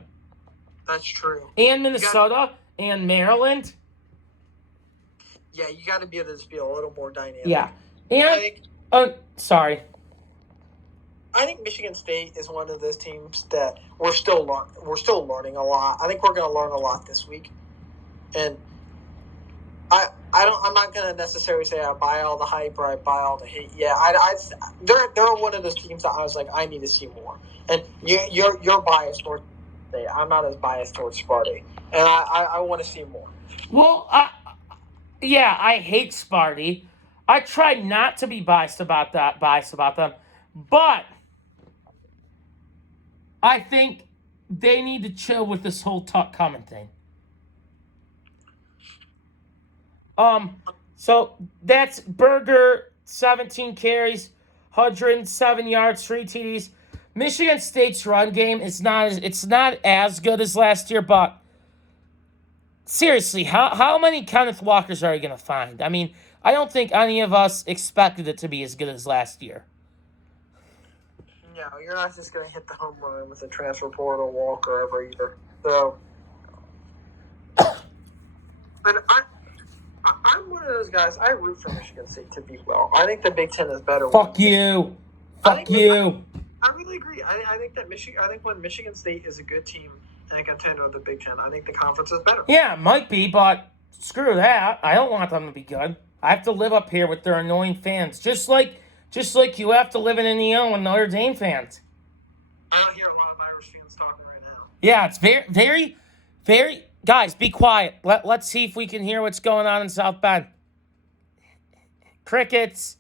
That's true. And Minnesota and Maryland. Yeah, you got to be able to just be a little more dynamic. Yeah. I And, sorry. I think Michigan State is one of those teams that we're still learning a lot. I think we're going to learn a lot this week, and I'm not going to necessarily say I buy all the hype or I buy all the hate. Yeah, they're one of those teams that I was like, I need to see more. And you're biased towards State. I'm not as biased towards Sparty, and I want to see more. Well, I hate Sparty. I try not to be biased about them, but I think they need to chill with this whole Tuck coming thing. So that's Berger, 17 carries, 107 yards, 3 TDs. Michigan State's run game is not as good as last year, but seriously, how many Kenneth Walkers are you going to find? I mean, I don't think any of us expected it to be as good as last year. No, you're not just going to hit the home run with a transfer portal Walker every year. So, and I'm one of those guys. I root for Michigan State to be well. I think the Big Ten is better. Fuck you. Fuck you. I really agree. I think that I think when Michigan State is a good team and a contender of the Big Ten, I think the conference is better. Yeah, it might be, but screw that. I don't want them to be good. I have to live up here with their annoying fans, just like you have to live in Indiana with Notre Dame fans. I don't hear a lot of Irish fans talking right now. Yeah, it's very, very, very. Guys, be quiet. Let's see if we can hear what's going on in South Bend. Crickets.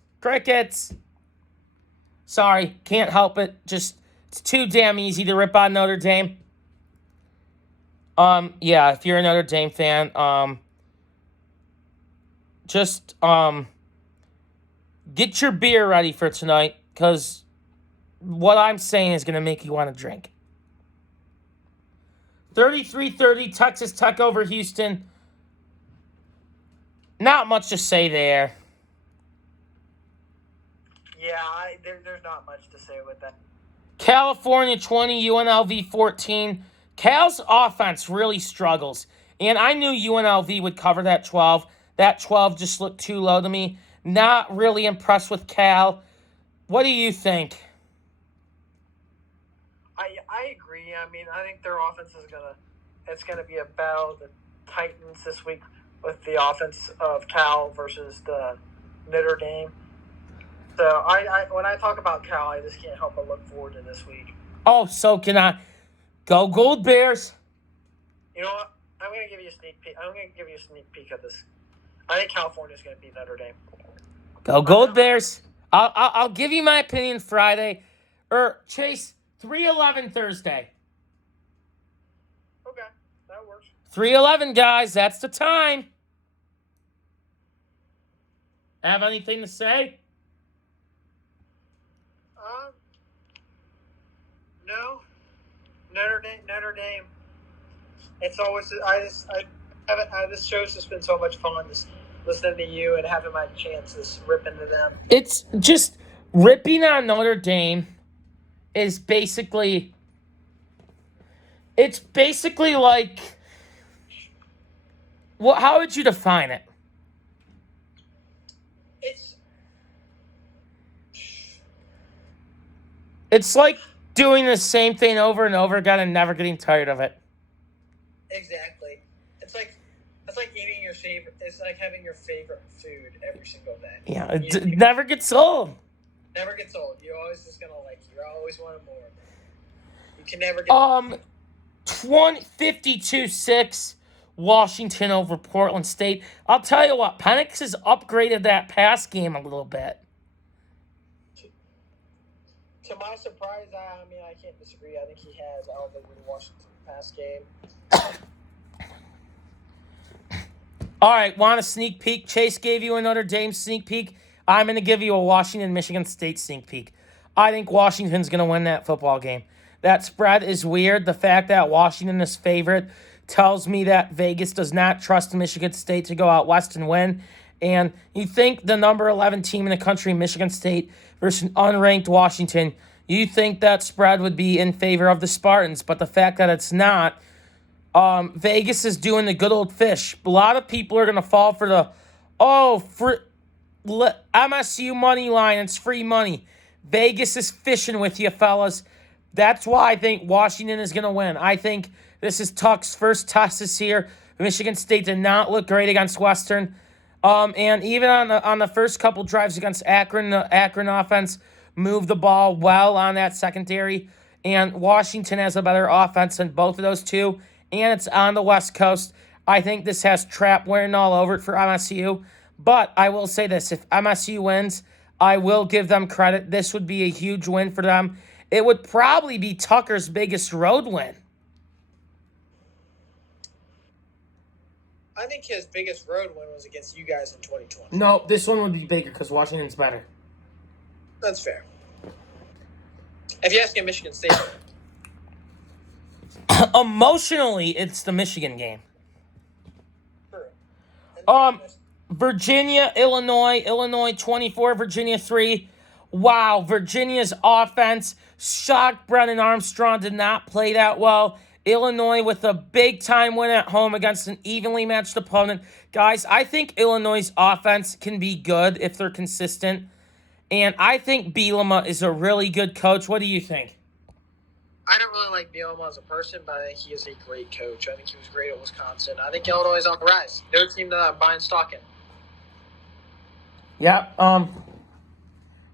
Sorry, can't help it. Just, it's too damn easy to rip on Notre Dame. Yeah, if you're a Notre Dame fan, get your beer ready for tonight, because what I'm saying is going to make you want to drink. 33-30, Texas Tech over Houston. Not much to say there. Yeah, there's not much to say with that. California 20, UNLV 14. Cal's offense really struggles. And I knew UNLV would cover that 12. That 12 just looked too low to me. Not really impressed with Cal. What do you think? I agree. I mean, I think their offense is gonna be a battle of the Titans this week with the offense of Cal versus the Notre Dame. So I when I talk about Cal, I just can't help but look forward to this week. Oh, so can I. Go Gold Bears. You know what? I'm gonna give you a sneak peek at this. I think California's gonna beat Notre Dame. Go Gold Bears. I'll give you my opinion Friday. Chase, 3:11 Thursday. Okay, that works. 3:11, guys. That's the time. Have anything to say? No. Notre Dame. It's always this show's just been so much fun. Just listening to you and having my chances ripping to them. It's just ripping on Notre Dame is basically. It's basically like. Well, how would you define it? It's like doing the same thing over and over again and never getting tired of it. Exactly. It's like eating your favorite. It's like having your favorite food every single day. Yeah, it never gets old. Never gets old. You're always just gonna like. You're always wanting more. You can never get. 52-6, Washington over Portland State. I'll tell you what, Penix has upgraded that pass game a little bit. To my surprise, I mean, I can't disagree. I think he has elevated Washington's pass game. All right, want a sneak peek? Chase gave you a Notre Dame sneak peek. I'm going to give you a Washington-Michigan State sneak peek. I think Washington's going to win that football game. That spread is weird. The fact that Washington is favorite tells me that Vegas does not trust Michigan State to go out west and win. And you think the number 11 team in the country, Michigan State, versus an unranked Washington, you think that spread would be in favor of the Spartans. But the fact that it's not, Vegas is doing the good old fish. A lot of people are going to fall for the Oh, for MSU money line, it's free money. Vegas is fishing with you, fellas. That's why I think Washington is going to win. I think this is Tuck's first test this year. Michigan State did not look great against Western. And even on the first couple drives against Akron, the Akron offense moved the ball well on that secondary. And Washington has a better offense than both of those two. And it's on the West Coast. I think this has trap wearing all over it for MSU. But I will say this, if MSU wins, I will give them credit. This would be a huge win for them. It would probably be Tucker's biggest road win. I think his biggest road win was against you guys in 2020. No, this one would be bigger because Washington's better. That's fair. If you ask me, Michigan State. Emotionally, it's the Michigan game. True. Virginia, Illinois 24, Virginia 3. Wow, Virginia's offense shocked. Brennan Armstrong did not play that well. Illinois with a big-time win at home against an evenly matched opponent. Guys, I think Illinois' offense can be good if they're consistent. And I think Bielema is a really good coach. What do you think? I don't really like Bielema as a person, but I think he is a great coach. I think he was great at Wisconsin. I think Illinois is on the rise. They're a team that I'm buying stock in. Yep.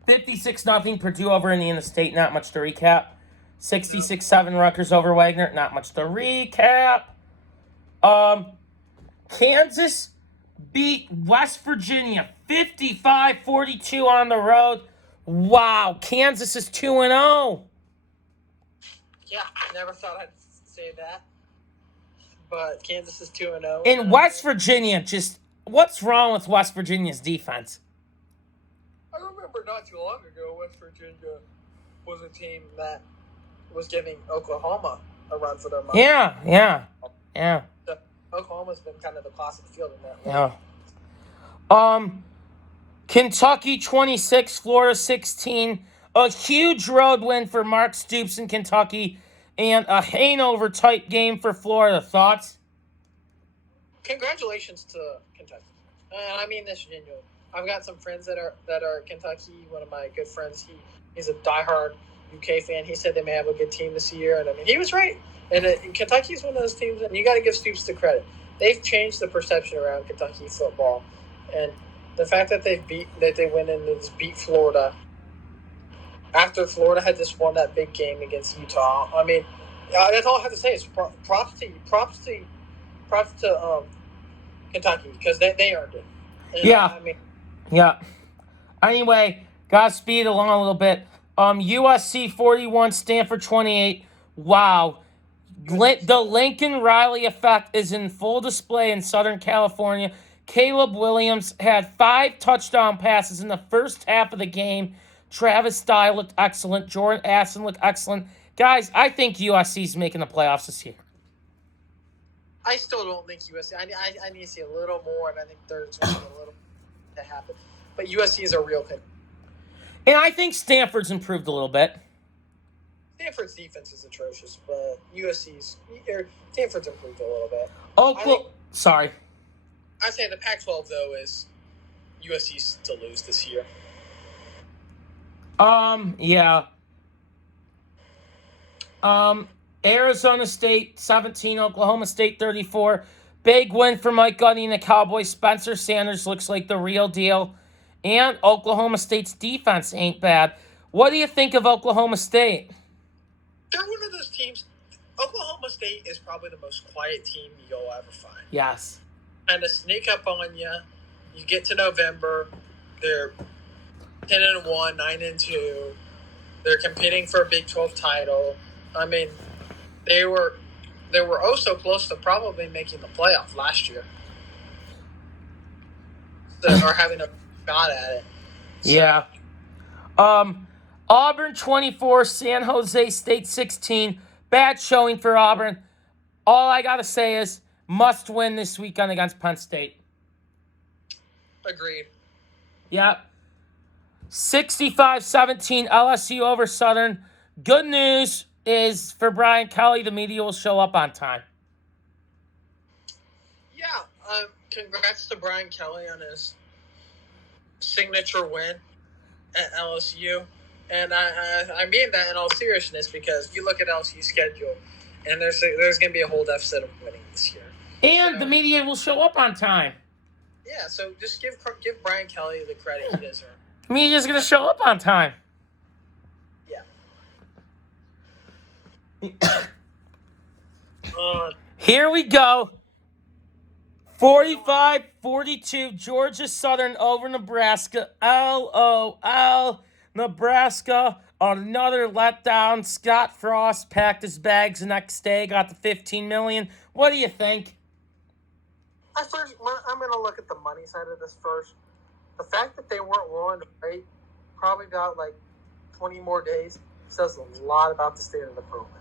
56-0 Purdue over Indiana State. Not much to recap. 66-7 Rutgers over Wagner. Not much to recap. Kansas beat West Virginia 55-42 on the road. Wow, Kansas is 2-0. Yeah, I never thought I'd say that. But Kansas is 2-0. In West Virginia, just what's wrong with West Virginia's defense? I remember not too long ago, West Virginia was a team that was giving Oklahoma a run for their money. Yeah. So Oklahoma's been kind of the class of the field in that way. Yeah. Kentucky 26, Florida 16. A huge road win for Mark Stoops in Kentucky, and a Hanover type game for Florida. Thoughts? Congratulations to Kentucky. And I mean this genuinely. I've got some friends that are Kentucky. One of my good friends, he's a diehard UK fan. He said they may have a good team this year, and I mean he was right. And Kentucky is one of those teams, and you got to give Stoops the credit. They've changed the perception around Kentucky football, and the fact that they went in and just beat Florida after Florida had just won that big game against Utah. I mean, that's all I have to say is props to Kentucky because they earned it. And, Yeah. I mean, Yeah. Anyway, gotta speed along a little bit. USC 41, Stanford 28. Wow. The Lincoln Riley effect is in full display in Southern California. Caleb Williams had 5 touchdown passes in the first half of the game. Travis Dye looked excellent. Jordan Addison looked excellent. Guys, I think USC's making the playoffs this year. I still don't think USC. I need to see a little more, and I think there's a little to happen. But USC is a real contender. And I think Stanford's improved a little bit. Stanford's defense is atrocious, but Stanford's improved a little bit. Sorry. I'd say the Pac-12 though is USC's to lose this year. Yeah. Arizona State 17, Oklahoma State 34. Big win for Mike Gundy and the Cowboys. Spencer Sanders looks like the real deal. And Oklahoma State's defense ain't bad. What do you think of Oklahoma State? They're one of those teams. Oklahoma State is probably the most quiet team you'll ever find. Yes. And to sneak up on you, you get to November, they're 10-1, 9-2. They're competing for a Big 12 title. I mean, they were oh so close to probably making the playoff last year. Or having a shot at it. So, yeah. Auburn 24, San Jose State 16. Bad showing for Auburn. All I got to say is must win this weekend against Penn State. Agreed. Yeah. 65-17 LSU over Southern. Good news is for Brian Kelly, the media will show up on time. Yeah. congrats to Brian Kelly on his signature win at LSU. And I mean that in all seriousness because you look at LSU's schedule, and there's going to be a whole deficit of winning this year. And the media will show up on time. Yeah, so just give Brian Kelly the credit he deserves. The media's going to show up on time. Yeah. Here we go. 45-42, Georgia Southern over Nebraska. LOL. Nebraska, another letdown. Scott Frost packed his bags the next day, got the $15 million. What do you think? I'm going to look at the money side of this first. The fact that they weren't willing to wait probably about 20 more days says a lot about the state of the program.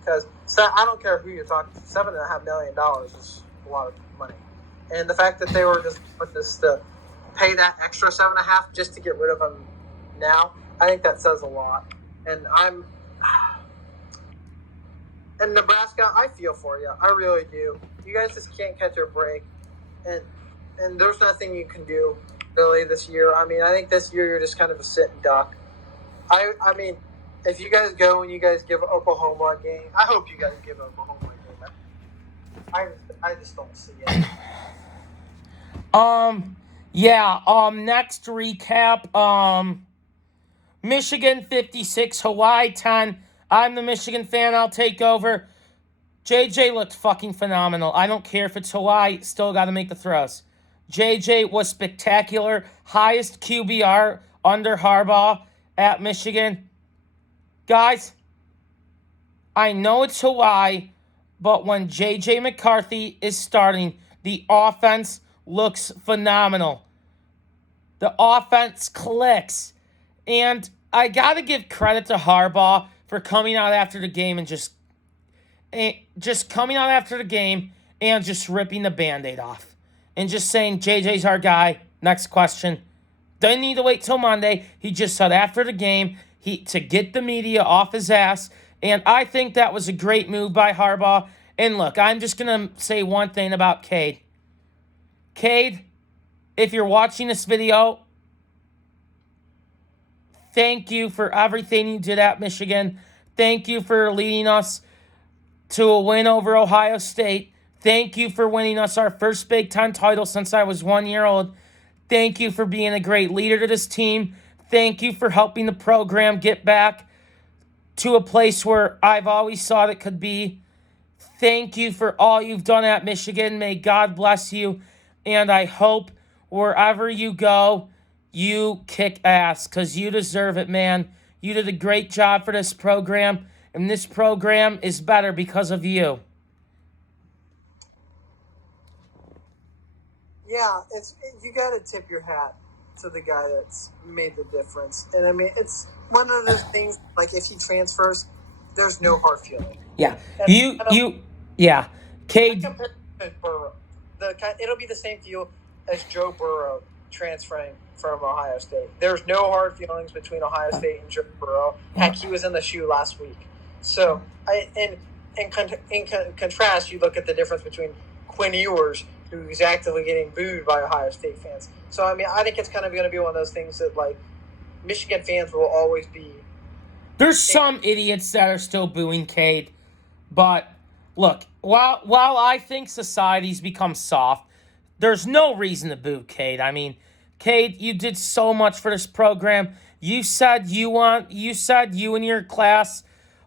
Because I don't care who you're talking to, $7.5 million is a lot of money. And the fact that they were just put this to pay that extra $7.5 just to get rid of him now, I think that says a lot. And and Nebraska, I feel for you. I really do. You guys just can't catch a break. And there's nothing you can do really this year. I mean, I think this year you're just kind of a sit and duck. I mean, if you guys go and you guys give Oklahoma a game, I hope you guys give Oklahoma a game. I just don't see it. Next recap. Michigan 56, Hawaii 10. I'm the Michigan fan. I'll take over. JJ looked fucking phenomenal. I don't care if it's Hawaii. Still got to make the throws. JJ was spectacular. Highest QBR under Harbaugh at Michigan. Guys, I know it's Hawaii, but when J.J. McCarthy is starting, the offense looks phenomenal. The offense clicks. And I got to give credit to Harbaugh for coming out after the game and just coming out after the game and just ripping the Band-Aid off. And just saying, JJ's our guy. Next question. Didn't need to wait till Monday. He just said after the game to get the media off his ass. And I think that was a great move by Harbaugh. And look, I'm just going to say one thing about Cade. Cade, if you're watching this video, thank you for everything you did at Michigan. Thank you for leading us to a win over Ohio State. Thank you for winning us our first Big Ten title since I was 1 year old. Thank you for being a great leader to this team. Thank you for helping the program get back to a place where I've always thought it could be. Thank you for all you've done at Michigan. May God bless you. And I hope wherever you go, you kick ass because you deserve it, man. You did a great job for this program, and this program is better because of you. Yeah, you got to tip your hat to the guy that's made the difference. And I mean, it's one of those things, if he transfers, there's no hard feeling. Yeah. Yeah. Cade. It'll be the same deal as Joe Burrow transferring from Ohio State. There's no hard feelings between Ohio State and Joe Burrow. Heck, he was in the shoe last week. So, in contrast, you look at the difference between Quinn Ewers, who's actively getting booed by Ohio State fans. So, I mean, I think it's kind of going to be one of those things that, Michigan fans will always be. There's some idiots that are still booing Cade. But, look, while I think society's become soft, there's no reason to boo Cade. I mean, Cade, you did so much for this program. You said you and your class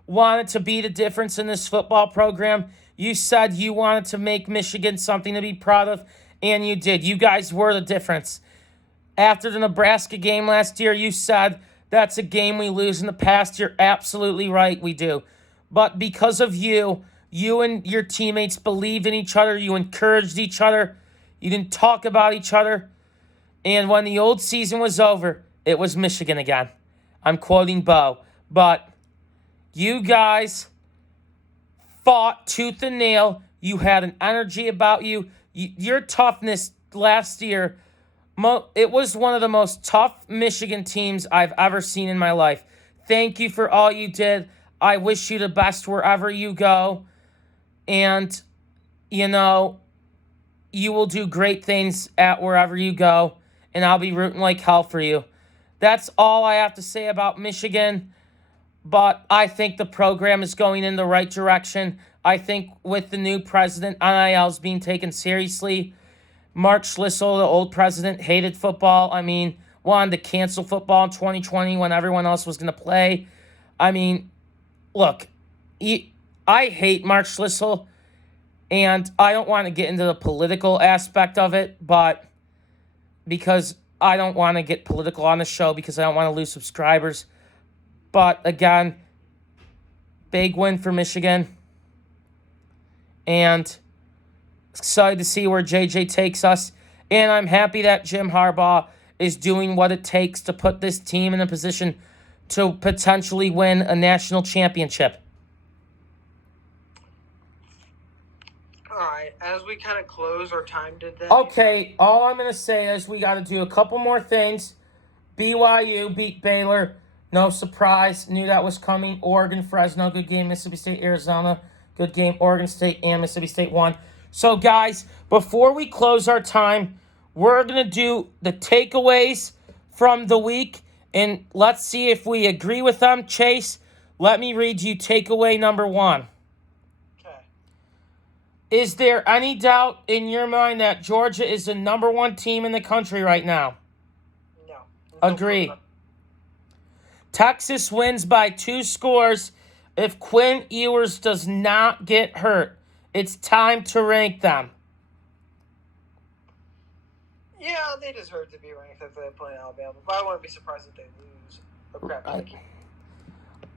wanted to be the difference in this football program. You said you wanted to make Michigan something to be proud of, and you did. You guys were the difference. After the Nebraska game last year, you said that's a game we lose in the past. You're absolutely right, we do. But because of you and your teammates believed in each other. You encouraged each other. You didn't talk about each other. And when the old season was over, it was Michigan again. I'm quoting Bo. But you guys fought tooth and nail. You had an energy about you. Your toughness last year, it was one of the most tough Michigan teams I've ever seen in my life. Thank you for all you did. I wish you the best wherever you go. And, you will do great things at wherever you go, and I'll be rooting like hell for you. That's all I have to say about Michigan, but I think the program is going in the right direction. I think with the new president, NIL is being taken seriously. Mark Schlissel, the old president, hated football. I mean, wanted to cancel football in 2020 when everyone else was going to play. I mean, look, I hate Mark Schlissel, and I don't want to get into the political aspect of it, but because I don't want to get political on the show because I don't want to lose subscribers. But again, big win for Michigan. And excited to see where JJ takes us. And I'm happy that Jim Harbaugh is doing what it takes to put this team in a position to potentially win a national championship. All right, as we kind of close our time today. Okay, all I'm going to say is we got to do a couple more things. BYU beat Baylor. No surprise. Knew that was coming. Oregon, Fresno, good game. Mississippi State, Arizona, good game. Oregon State and Mississippi State won. So, guys, before we close our time, we're going to do the takeaways from the week, and let's see if we agree with them. Chase, let me read you takeaway number 1. Okay. Is there any doubt in your mind that Georgia is the number 1 team in the country right now? No. Agree. Texas wins by 2 scores if Quinn Ewers does not get hurt. It's time to rank them. Yeah, they deserve to be ranked if they play Alabama, but I wouldn't be surprised if they lose a crap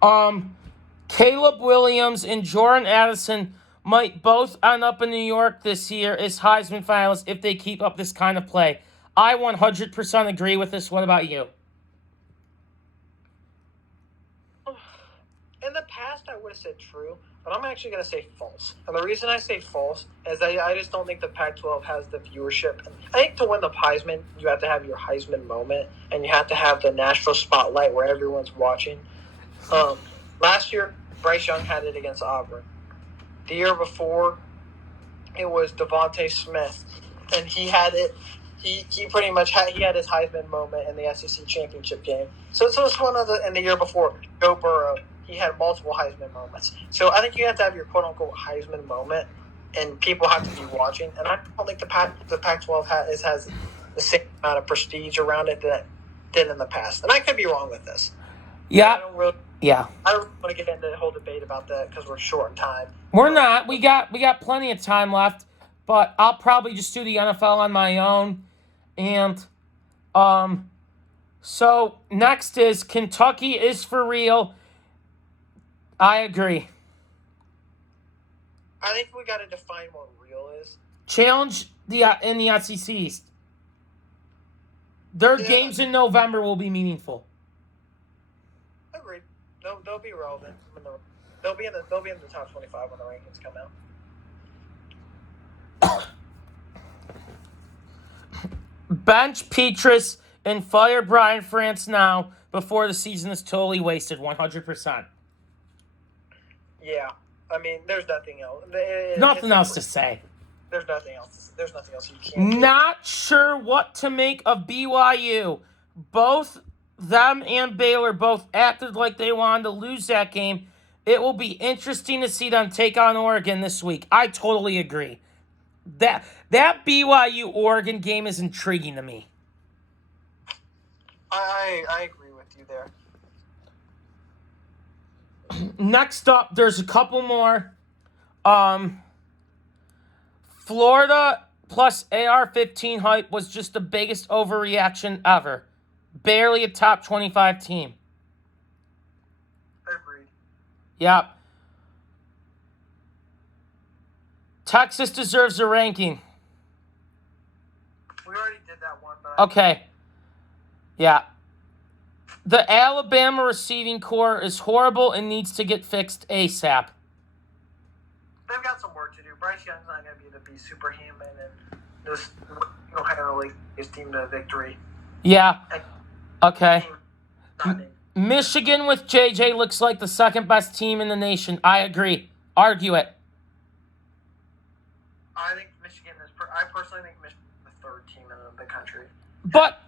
game. Caleb Williams and Jordan Addison might both end up in New York this year as Heisman finalists if they keep up this kind of play. I 100% agree with this. What about you? In the past, I would have said true, but I'm actually going to say false. And the reason I say false is I just don't think the Pac-12 has the viewership. I think to win the Heisman, you have to have your Heisman moment, and you have to have the national spotlight where everyone's watching. Last year, Bryce Young had it against Auburn. The year before, it was Devontae Smith, and he had it. He pretty much had his Heisman moment in the SEC championship game. So it's one of the. And the year before, Joe Burrow, he had multiple Heisman moments. So I think you have to have your quote unquote Heisman moment, and people have to be watching. And I don't think the Pac-12 has the same amount of prestige around it that it did in the past. And I could be wrong with this. Yeah. I don't really want to get into the whole debate about that because we're short in time. We're not. We got plenty of time left, but I'll probably just do the NFL on my own. And so next is Kentucky is for real. I agree. I think we got to define what real is. Challenge in the SEC East. Their games in November will be meaningful. Agreed. They'll be relevant. They'll be in the top 25 when the rankings come out. Bench Petrus and fire Brian France now before the season is totally wasted 100%. Yeah. I mean, there's nothing else. Nothing else to say. There's nothing else. There's nothing else you can't do. Not sure what to make of BYU. Both them and Baylor both acted like they wanted to lose that game. It will be interesting to see them take on Oregon this week. I totally agree. That BYU-Oregon game is intriguing to me. I agree with you there. Next up, there's a couple more. Florida plus AR-15 hype was just the biggest overreaction ever. Barely a top 25 team. Agreed. Yep. Texas deserves a ranking. We already did that one, but Okay. Yeah. The Alabama receiving core is horrible and needs to get fixed ASAP. they've got some work to do. Bryce Young's not going to be able to be superhuman and just handle his team to victory. Yeah. Okay. Not it. Michigan with JJ looks like the second best team in the nation. I agree. Argue it. I think Michigan is. I personally think Michigan is the third team in the country. But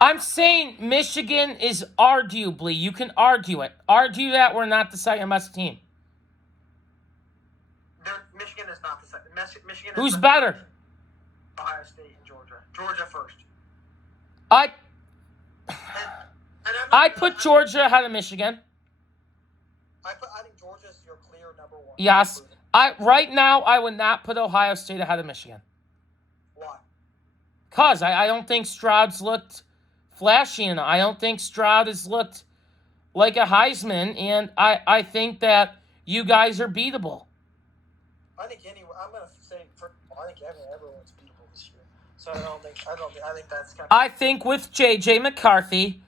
I'm saying Michigan is arguably, you can argue it. Argue that we're not the second best team. Michigan is not the second. Michigan is Who's better? Ohio State and Georgia. Georgia first. I put Georgia ahead of Michigan. I think Georgia is your clear number one. Yes. Right now, I would not put Ohio State ahead of Michigan. Why? Because I don't think Stroud's looked flashy enough. I don't think Stroud has looked like a Heisman, and I think that you guys are beatable. I think I'm going to say I think everyone's beatable this year. So I think that's kind of. I think with J.J. McCarthy,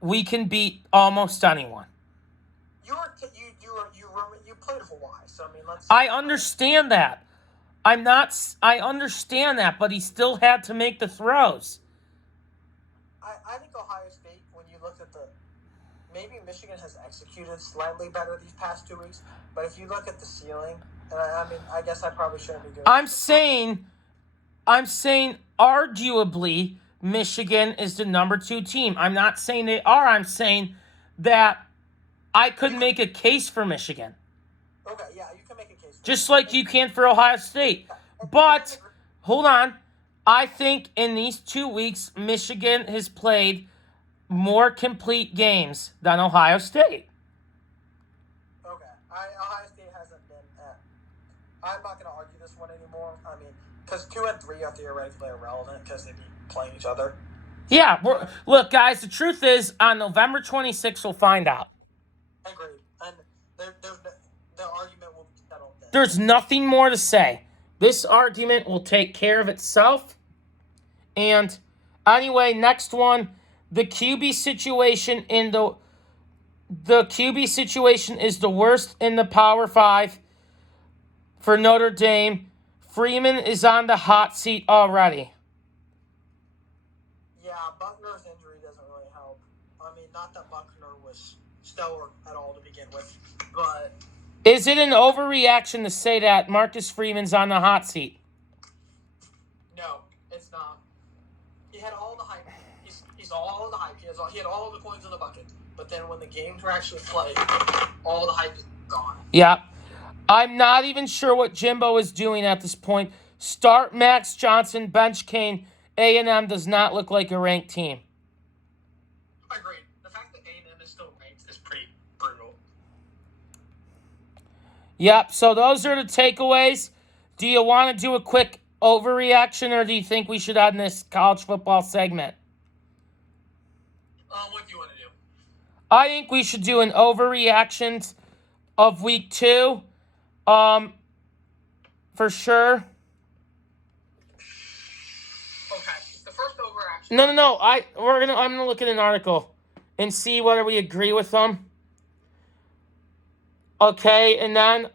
we can beat almost anyone. You played Hawaii, so I mean, let's. I understand that. I understand that, but he still had to make the throws. I think Ohio State, when you look at maybe Michigan has executed slightly better these past 2 weeks, but if you look at the ceiling, and I guess I probably shouldn't be doing. I'm saying, arguably, Michigan is the number 2 team. I'm not saying they are. I'm saying that I could make a case for Michigan. Okay, yeah, you can make a case. Just like you can for Ohio State. But, hold on. I think in these 2 weeks, Michigan has played more complete games than Ohio State. Okay. Ohio State hasn't been I'm not going to argue this one anymore. I mean, because 2 and 3 are theoretically irrelevant because they be playing each other. Yeah. Look, guys, the truth is, on November 26th, we'll find out. Agreed. And the argument will be settled then. There's nothing more to say. This argument will take care of itself. And anyway, next one, the QB situation is the worst in the Power 5 for Notre Dame. Freeman is on the hot seat already. Yeah, Buckner's injury doesn't really help. I mean, not that Buckner was stellar at all to begin with, but... Is it an overreaction to say that Marcus Freeman's on the hot seat? No, it's not. He had all the hype. He's all the hype. He had all the coins in the bucket. But then when the games were actually played, all the hype is gone. Yeah. I'm not even sure what Jimbo is doing at this point. Start Max Johnson, bench Kane. A&M does not look like a ranked team. Agreed. The fact that A&M is still ranked is pretty brutal. Yep, so those are the takeaways. Do you want to do a quick overreaction, or do you think we should end this college football segment? What do you want to do? I think we should do an overreaction of week 2. For sure. Okay, the first overreaction. No. I'm gonna look at an article and see whether we agree with them. Okay, and then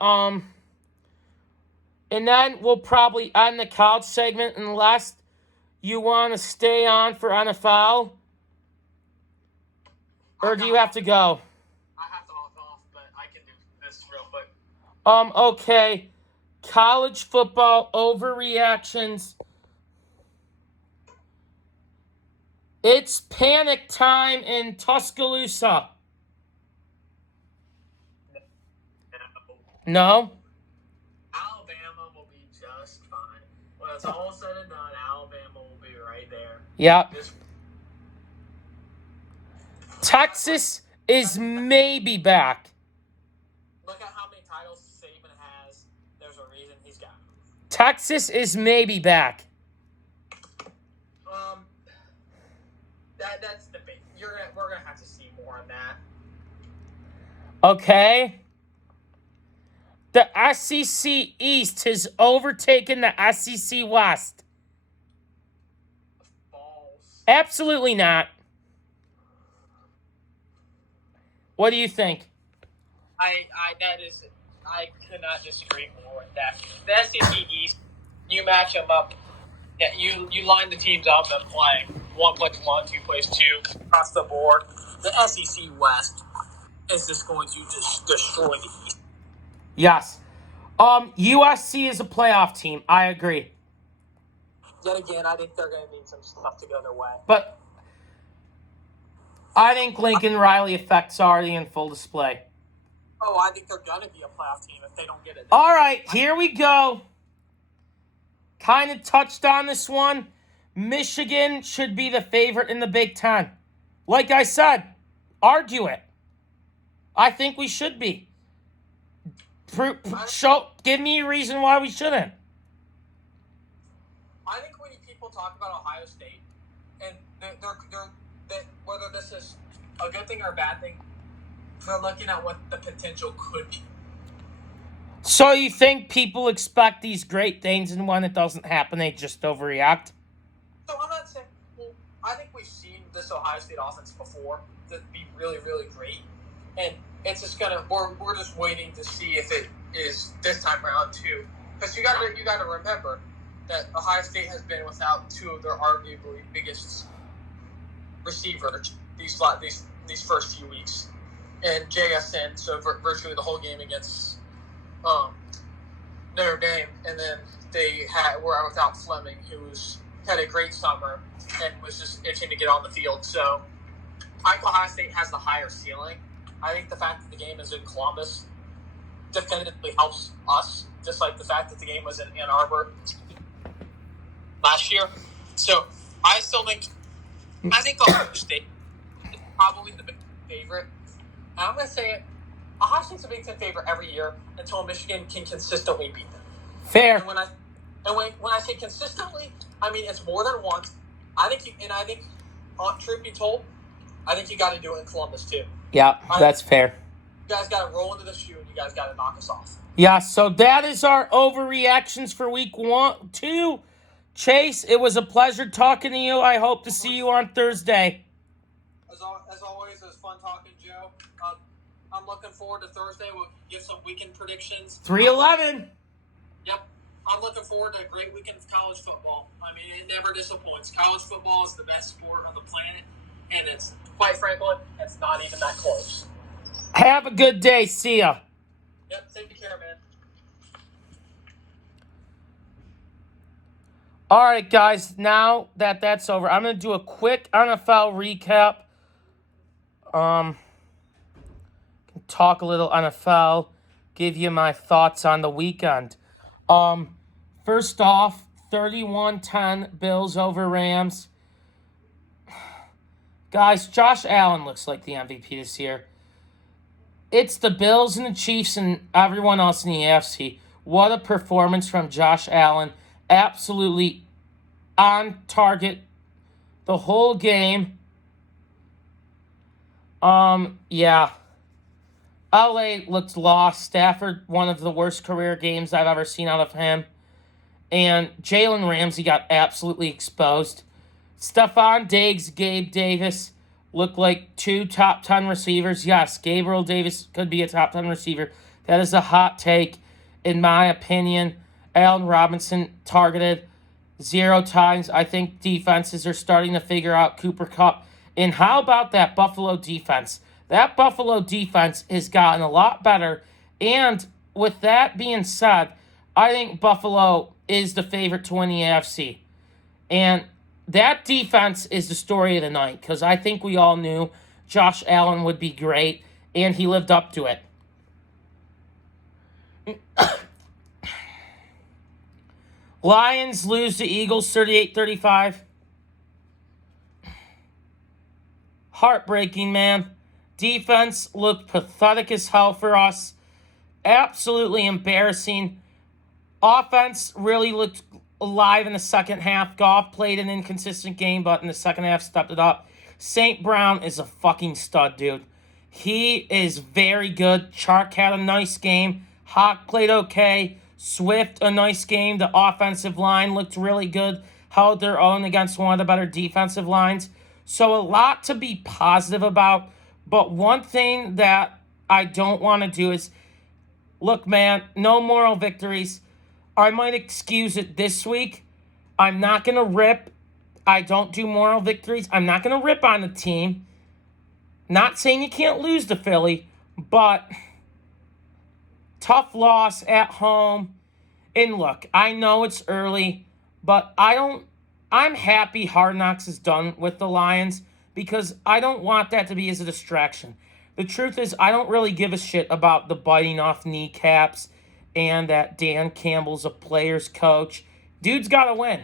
we'll probably end the college segment unless you want to stay on for NFL. Or do you have to go? I have to log off, but I can do this real quick. Okay. College football overreactions. It's panic time in Tuscaloosa. No? Alabama will be just fine. When it's all said and done, Alabama will be right there. Yep. Texas is maybe back. Look at how many titles Saban has. There's a reason he's got them. Texas is maybe back. That's debate. We're gonna have to see more on that. Okay. The SEC East has overtaken the SEC West. Balls. Absolutely not. What do you think? I could not disagree more with that. The SEC East, you match them up. Yeah, you line the teams up and play. One plays 1, 2 plays 2 across the board. The SEC West is just going to destroy the East. Yes. USC is a playoff team. I agree. Yet again, I think they're going to need some stuff to go their way. But I think Lincoln Riley effect's already in full display. Oh, I think they're going to be a playoff team if they don't get it. All right, here we go. Kind of touched on this one. Michigan should be the favorite in the Big Ten. Like I said, argue it. I think we should be. Give me a reason why we shouldn't. I think when people talk about Ohio State, and whether this is a good thing or a bad thing, they're looking at what the potential could be. So you think people expect these great things, and when it doesn't happen, they just overreact? So I'm not saying. Well, I think we've seen this Ohio State offense before to be really, really great, and it's just gonna. We're just waiting to see if it is this time around too, because you got to remember that Ohio State has been without two of their arguably biggest receivers these first few weeks, and JSN. So virtually the whole game against Notre Dame, and then they were without Fleming, who's had a great summer and was just itching to get on the field. So I think Ohio State has the higher ceiling. I think the fact that the game is in Columbus definitively helps us, just like the fact that the game was in Ann Arbor last year. So I think Ohio State is probably the big favorite. And I'm going to say it. Ohio State's a Big Ten favorite every year until Michigan can consistently beat them. Fair. And when I say consistently, I mean it's more than once. I think, truth be told, I think you got to do it in Columbus too. Yeah, that's fair. You guys got to roll into the shoe, and you guys got to knock us off. Yeah, so that is our overreactions for week 2. Chase, it was a pleasure talking to you. I hope to see you on Thursday. As always, it was fun talking, Joe. I'm looking forward to Thursday. We'll give some weekend predictions. 3-11. Yep. I'm looking forward to a great weekend of college football. I mean, it never disappoints. College football is the best sport on the planet, and it's, quite frankly, it's not even that close. Have a good day. See ya. Yep, take care, man. All right, guys, now that that's over, I'm going to do a quick NFL recap. Talk a little NFL, give you my thoughts on the weekend. First off, 31-10 Bills over Rams. Guys, Josh Allen looks like the MVP this year. It's the Bills and the Chiefs and everyone else in the AFC. What a performance from Josh Allen. Absolutely on target the whole game. Yeah. LA looked lost. Stafford, one of the worst career games I've ever seen out of him. And Jalen Ramsey got absolutely exposed. Stephon Diggs, Gabe Davis looked like 2 top 10 receivers. Yes, Gabriel Davis could be a top 10 receiver. That is a hot take, in my opinion. Allen Robinson targeted 0 times. I think defenses are starting to figure out Cooper Kupp. And how about that Buffalo defense? That Buffalo defense has gotten a lot better. And with that being said, I think Buffalo is the favorite to win the AFC. And that defense is the story of the night, because I think we all knew Josh Allen would be great, and he lived up to it. Lions lose to Eagles 38-35. Heartbreaking, man. Defense looked pathetic as hell for us. Absolutely embarrassing. Offense really looked alive in the second half. Goff played an inconsistent game, but in the second half stepped it up. St. Brown is a fucking stud, dude. He is very good. Chark had a nice game. Hawk played okay. Swift, a nice game. The offensive line looked really good. Held their own against one of the better defensive lines. So a lot to be positive about. But one thing that I don't want to do is, look, man, no moral victories. I might excuse it this week. I'm not going to rip. I don't do moral victories. I'm not going to rip on the team. Not saying you can't lose to Philly, but Tough loss at home. And look, I know it's early, but I'm happy Hard Knocks is done with the Lions because I don't want that to be as a distraction. The truth is, I don't really give a shit about the biting off kneecaps and that Dan Campbell's a player's coach. Dude's got to win.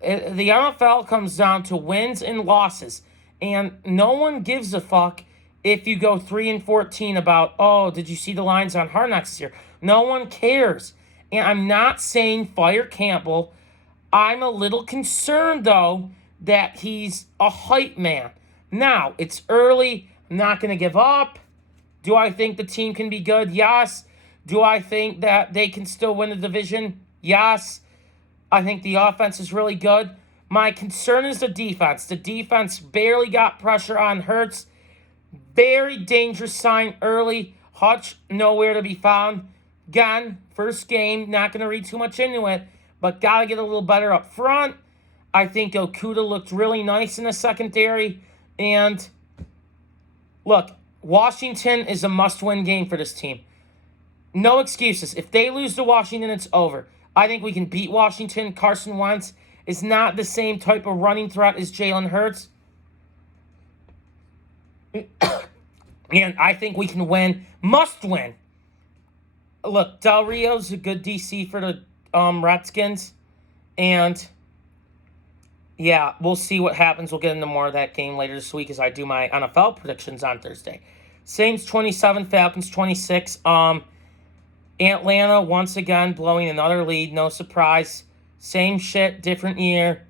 The NFL comes down to wins and losses, and no one gives a fuck if you go 3-14 about, oh, did you see the lines on Hard Knocks this year? No one cares. And I'm not saying fire Campbell. I'm a little concerned, though, that he's a hype man. Now, it's early. I'm not going to give up. Do I think the team can be good? Yes. Do I think that they can still win the division? Yes. I think the offense is really good. My concern is the defense. The defense barely got pressure on Hurts. Very dangerous sign early. Hutch, nowhere to be found. Again, first game, not going to read too much into it, but got to get a little better up front. I think Okuda looked really nice in the secondary. And look, Washington is a must-win game for this team. No excuses. If they lose to Washington, it's over. I think we can beat Washington. Carson Wentz is not the same type of running threat as Jalen Hurts. And I think we can win. Must win. Look, Del Rio's a good DC for the Redskins. And, yeah, we'll see what happens. We'll get into more of that game later this week as I do my NFL predictions on Thursday. Saints 27, Falcons 26. Atlanta, once again, blowing another lead. No surprise. Same shit, different year.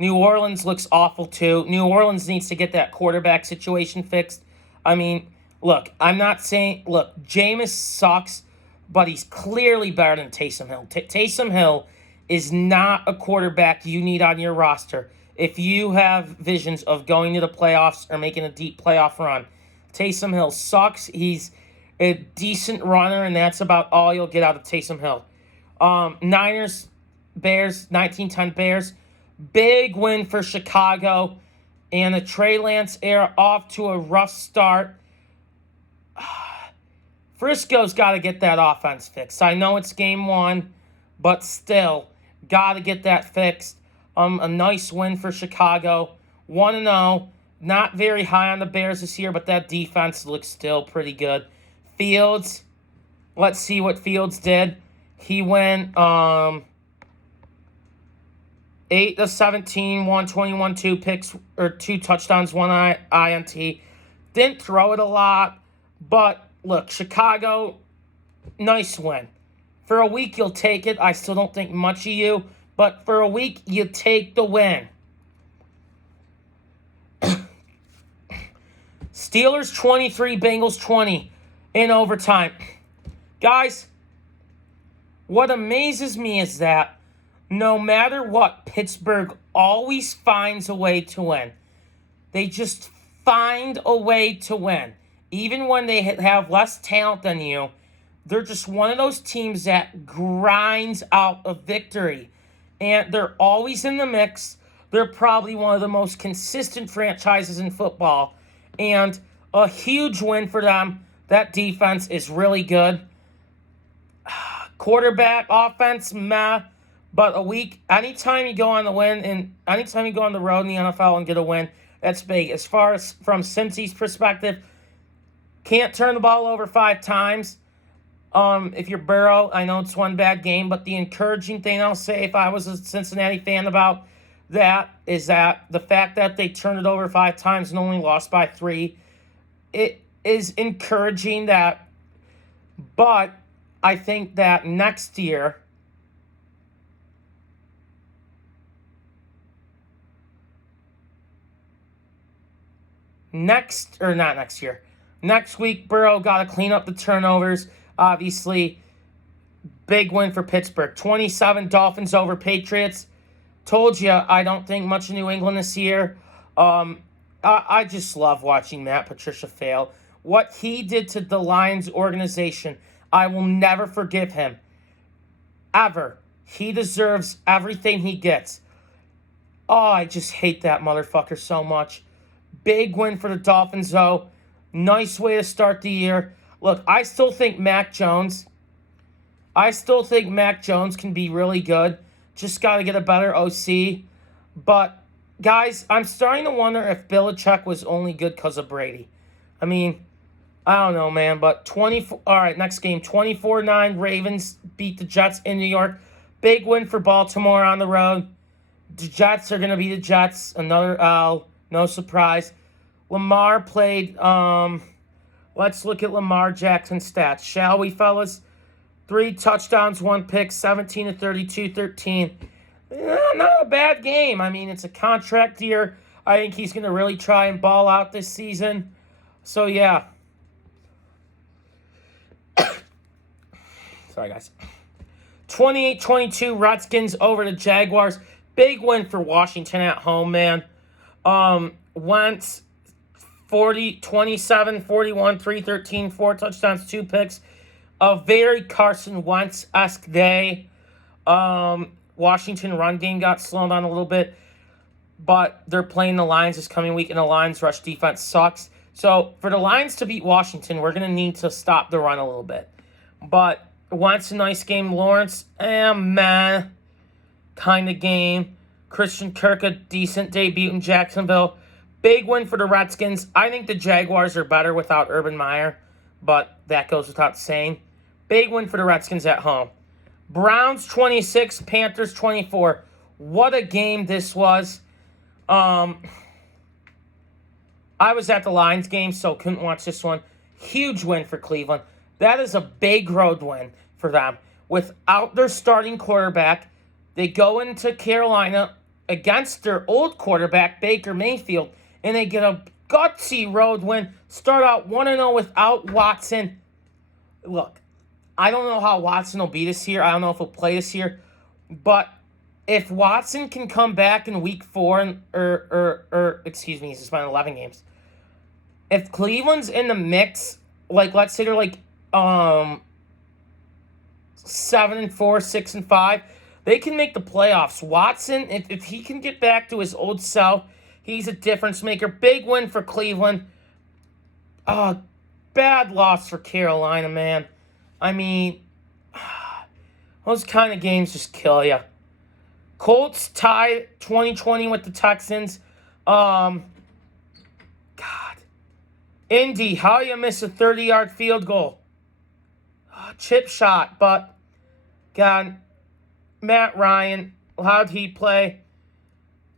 New Orleans looks awful, too. New Orleans needs to get that quarterback situation fixed. I mean, look, I'm not saying... Look, Jameis sucks, but he's clearly better than Taysom Hill. Taysom Hill is not a quarterback you need on your roster if you have visions of going to the playoffs or making a deep playoff run. Taysom Hill sucks. He's a decent runner, and that's about all you'll get out of Taysom Hill. Niners, Bears, 19-10 Bears. Big win for Chicago. And the Trey Lance era off to a rough start. Frisco's got to get that offense fixed. I know it's game one, but still, got to get that fixed. A nice win for Chicago. 1-0. Not very high on the Bears this year, but that defense looks still pretty good. Fields, let's see what Fields did. He went 8 of 17, 121, 2 picks, or 2 touchdowns, 1 INT. Didn't throw it a lot, but look, Chicago, nice win. For a week, you'll take it. I still don't think much of you, but for a week, you take the win. Steelers 23, Bengals 20 in overtime. Guys, what amazes me is that no matter what, Pittsburgh always finds a way to win. They just find a way to win. Even when they have less talent than you, they're just one of those teams that grinds out a victory. And they're always in the mix. They're probably one of the most consistent franchises in football. And a huge win for them. That defense is really good. Quarterback, offense, meh. But a week, anytime you go on the win and anytime you go on the road in the NFL and get a win, that's big. As far as from Cincy's perspective, can't turn the ball over 5 times. If you're Burrow, I know it's one bad game, but the encouraging thing I'll say if I was a Cincinnati fan about that is that the fact that they turned it over 5 times and only lost by 3, it is encouraging that. But I think that next year, next week, Burrow got to clean up the turnovers. Obviously, big win for Pittsburgh. 27 Dolphins over Patriots. Told you I don't think much of New England this year. I just love watching Matt Patricia fail. What he did to the Lions organization, I will never forgive him. Ever. He deserves everything he gets. Oh, I just hate that motherfucker so much. Big win for the Dolphins, though. Nice way to start the year. Look, I still think Mac Jones can be really good. Just got to get a better OC. But, guys, I'm starting to wonder if Belichick was only good because of Brady. I mean, I don't know, man. But 24. All right, next game. 24-9. Ravens beat the Jets in New York. Big win for Baltimore on the road. The Jets are going to be the Jets. Another L. No surprise. Lamar played. Let's look at Lamar Jackson's stats. Shall we, fellas? 3 touchdowns, 1 pick, 17-32, 13. Not a bad game. I mean, it's a contract year. I think he's going to really try and ball out this season. So, yeah. Sorry, guys. 28-22, Redskins over the Jaguars. Big win for Washington at home, man. Wentz, 27, 41, 313, 4 touchdowns, 2 picks. A very Carson Wentz-esque day. Washington run game got slowed down a little bit, but they're playing the Lions this coming week, and the Lions' rush defense sucks. So for the Lions to beat Washington, we're going to need to stop the run a little bit. But Wentz, a nice game. Lawrence, meh kind of game. Christian Kirk, a decent debut in Jacksonville. Big win for the Redskins. I think the Jaguars are better without Urban Meyer, but that goes without saying. Big win for the Redskins at home. Browns 26, Panthers 24. What a game this was. I was at the Lions game, so couldn't watch this one. Huge win for Cleveland. That is a big road win for them. Without their starting quarterback, they go into Carolina against their old quarterback, Baker Mayfield, and they get a gutsy road win. Start out 1-0 without Watson. Look, I don't know how Watson will be this year. I don't know if he'll play this year. But if Watson can come back in week 4, he's suspended 11 games. If Cleveland's in the mix, like let's say they're like 7-4, 6-5, they can make the playoffs. Watson, if he can get back to his old self, he's a difference maker. Big win for Cleveland. Bad loss for Carolina, man. I mean, those kind of games just kill you. Colts tied 2020 with the Texans. God. Indy, how you miss a 30-yard field goal? Chip shot, but God, Matt Ryan, how'd he play?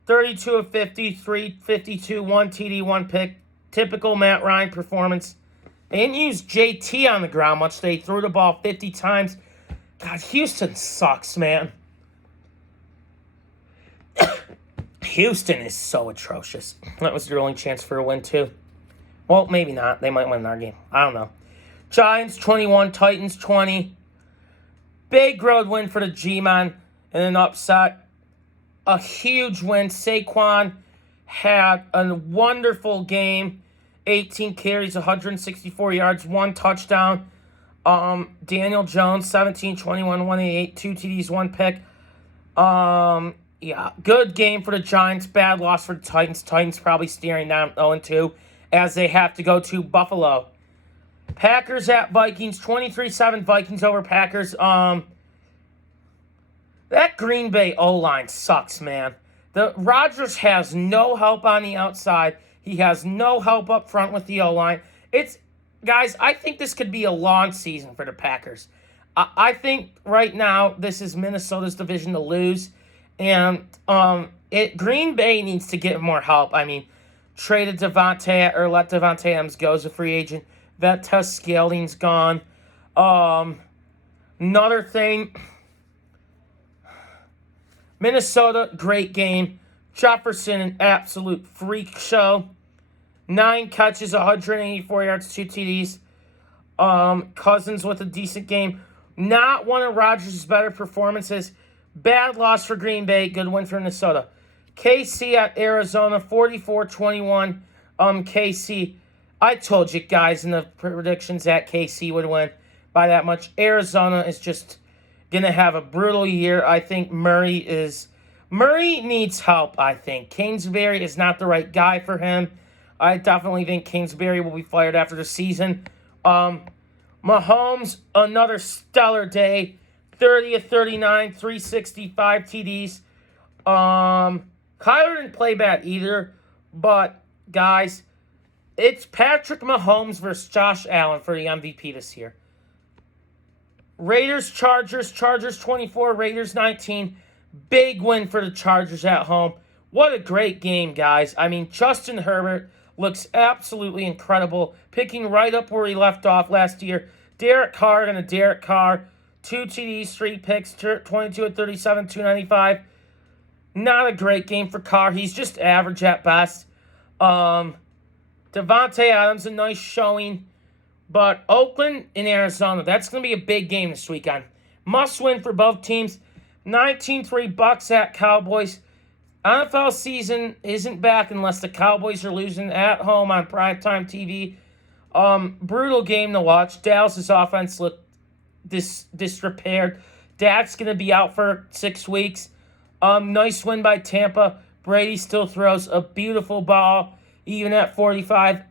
32 of 50, 352, 1 TD, 1 pick. Typical Matt Ryan performance. They didn't use JT on the ground much. They threw the ball 50 times. God, Houston sucks, man. Houston is so atrocious. That was their only chance for a win, too. Well, maybe not. They might win our game. I don't know. Giants 21, Titans 20. Big road win for the G-Man and an upset. A huge win. Saquon had a wonderful game. 18 carries, 164 yards, 1 touchdown. Daniel Jones, 17, 21, 188, 2 TDs, 1 pick. Yeah, good game for the Giants. Bad loss for the Titans. Titans probably steering down 0-2 as they have to go to Buffalo. Packers at Vikings, 23-7 Vikings over Packers. That Green Bay O-line sucks, man. The Rodgers has no help on the outside. He has no help up front with the O-line. Guys, I think this could be a long season for the Packers. I think right now this is Minnesota's division to lose. And Green Bay needs to get more help. I mean, traded Devontae, or let Devontae Adams go as a free agent. Vettus Scalding's gone. Another thing, Minnesota, great game. Jefferson, an absolute freak show. 9 catches, 184 yards, 2 TDs. Cousins with a decent game. Not one of Rodgers' better performances. Bad loss for Green Bay. Good win for Minnesota. KC at Arizona, 44-21. KC. I told you guys in the predictions that KC would win by that much. Arizona is just going to have a brutal year. I think Murray needs help, I think. Kingsbury is not the right guy for him. I definitely think Kingsbury will be fired after the season. Mahomes, another stellar day. 30 of 39, 365 TDs. Kyler didn't play bad either. But, guys, it's Patrick Mahomes versus Josh Allen for the MVP this year. Raiders, Chargers 24, Raiders 19. Big win for the Chargers at home. What a great game, guys. I mean, Justin Herbert looks absolutely incredible, picking right up where he left off last year. Derek Carr and a Derek Carr. 2 TDs, 3 picks, 22 of 37, 295. Not a great game for Carr. He's just average at best. Devontae Adams, a nice showing. But Oakland and Arizona, that's going to be a big game this weekend. Must win for both teams. 19-3 Bucks at Cowboys. NFL season isn't back unless the Cowboys are losing at home on primetime TV. Brutal game to watch. Dallas' offense looked disrepaired. Dak's going to be out for 6 weeks. Nice win by Tampa. Brady still throws a beautiful ball, even at 45.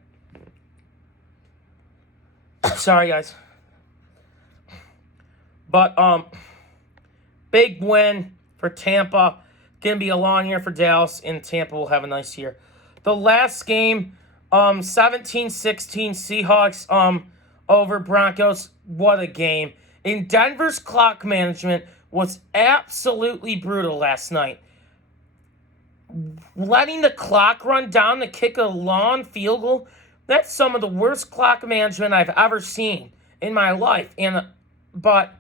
Sorry, guys. But, big win for Tampa. Going to be a long year for Dallas, and Tampa will have a nice year. The last game, 17-16 Seahawks over Broncos. What a game. And Denver's clock management was absolutely brutal last night. Letting the clock run down to kick a long field goal, that's some of the worst clock management I've ever seen in my life. But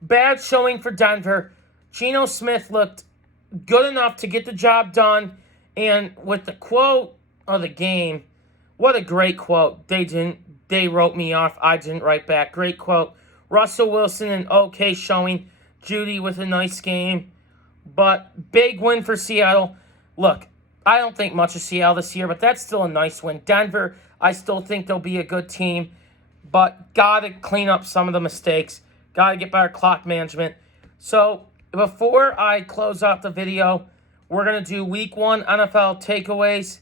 bad showing for Denver. Geno Smith looked good enough to get the job done. And with the quote of the game, what a great quote. They wrote me off. I didn't write back. Great quote. Russell Wilson, an okay showing. Judy with a nice game. But big win for Seattle. Look, I don't think much of Seattle this year, but that's still a nice win. Denver, I still think they'll be a good team. But got to clean up some of the mistakes. Got to get better clock management. So, before I close out the video, we're going to do Week 1 NFL takeaways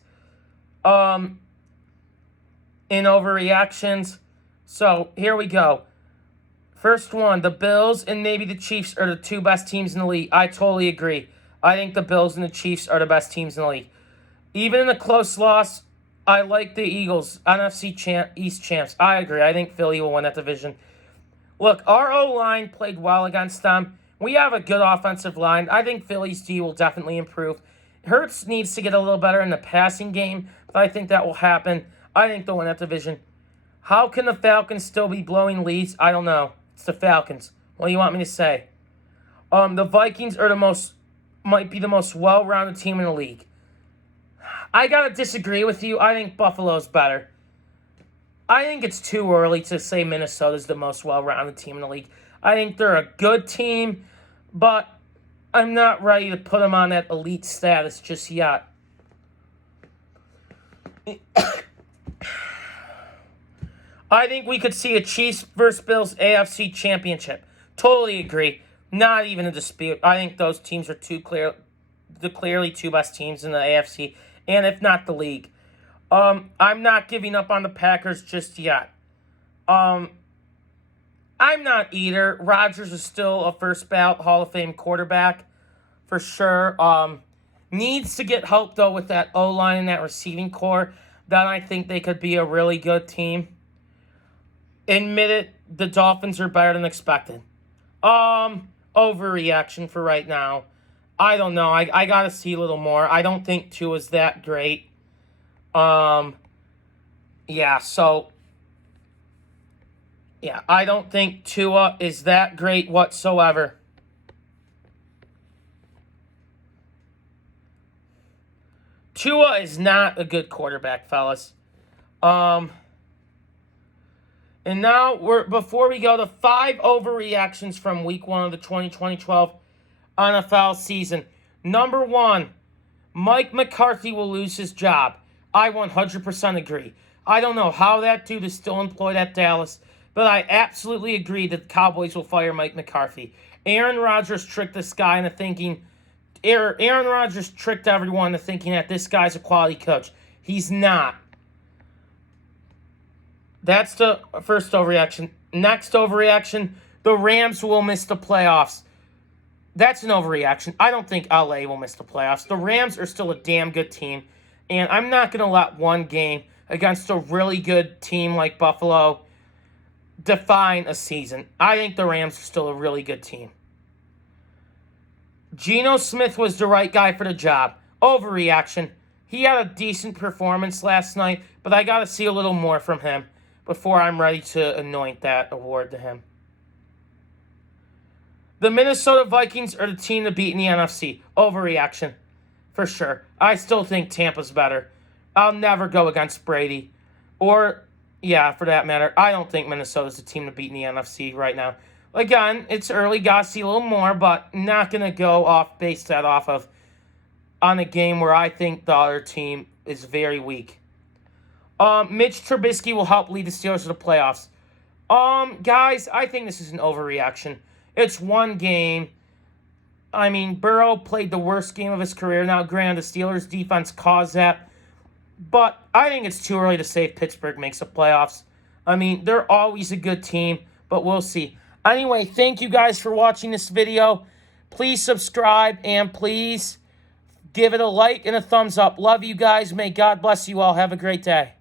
in overreactions. So, here we go. First one, the Bills and maybe the Chiefs are the 2 best teams in the league. I totally agree. I think the Bills and the Chiefs are the best teams in the league. Even in a close loss, I like the Eagles, NFC East champs. I agree. I think Philly will win that division. Look, our O-line played well against them. We have a good offensive line. I think Philly's D will definitely improve. Hurts needs to get a little better in the passing game, but I think that will happen. I think they'll win that division. How can the Falcons still be blowing leads? I don't know. It's the Falcons. What do you want me to say? The Vikings might be the most well-rounded team in the league. I gotta disagree with you. I think Buffalo's better. I think it's too early to say Minnesota's the most well-rounded team in the league. I think they're a good team, but I'm not ready to put them on that elite status just yet. I think we could see a Chiefs versus Bills AFC championship. Totally agree. Not even a dispute. I think those teams are the clearly 2 best teams in the AFC, and if not the league. I'm not giving up on the Packers just yet. I'm not either. Rodgers is still a first ballot Hall of Fame quarterback for sure. Needs to get help though with that O-line and that receiving core. Then I think they could be a really good team. Admit it, the Dolphins are better than expected. Overreaction for right now. I don't know. I gotta see a little more. I don't think Tua's that great. Yeah, I don't think Tua is that great whatsoever. Tua is not a good quarterback, fellas. And now, before we go to 5 overreactions from Week 1 of the 2012 NFL season. Number 1, Mike McCarthy will lose his job. I 100% agree. I don't know how that dude is still employed at Dallas, but I absolutely agree that the Cowboys will fire Mike McCarthy. Aaron Rodgers tricked this guy into thinking... Aaron Rodgers tricked everyone into thinking that this guy's a quality coach. He's not. That's the first overreaction. Next overreaction, the Rams will miss the playoffs. That's an overreaction. I don't think LA will miss the playoffs. The Rams are still a damn good team, and I'm not going to let one game against a really good team like Buffalo define a season. I think the Rams are still a really good team. Geno Smith was the right guy for the job. Overreaction. He had a decent performance last night, but I got to see a little more from him before I'm ready to anoint that award to him. The Minnesota Vikings are the team to beat in the NFC. Overreaction. For sure. I still think Tampa's better. I'll never go against Brady. Or, yeah, for that matter, I don't think Minnesota's the team to beat in the NFC right now. Again, it's early, gotta see a little more, but not going to go base that off of on a game where I think the other team is very weak. Mitch Trubisky will help lead the Steelers to the playoffs. Guys, I think this is an overreaction. It's one game. I mean, Burrow played the worst game of his career. Now, granted, the Steelers' defense caused that. But I think it's too early to say if Pittsburgh makes the playoffs. I mean, they're always a good team, but we'll see. Anyway, thank you guys for watching this video. Please subscribe and please give it a like and a thumbs up. Love you guys. May God bless you all. Have a great day.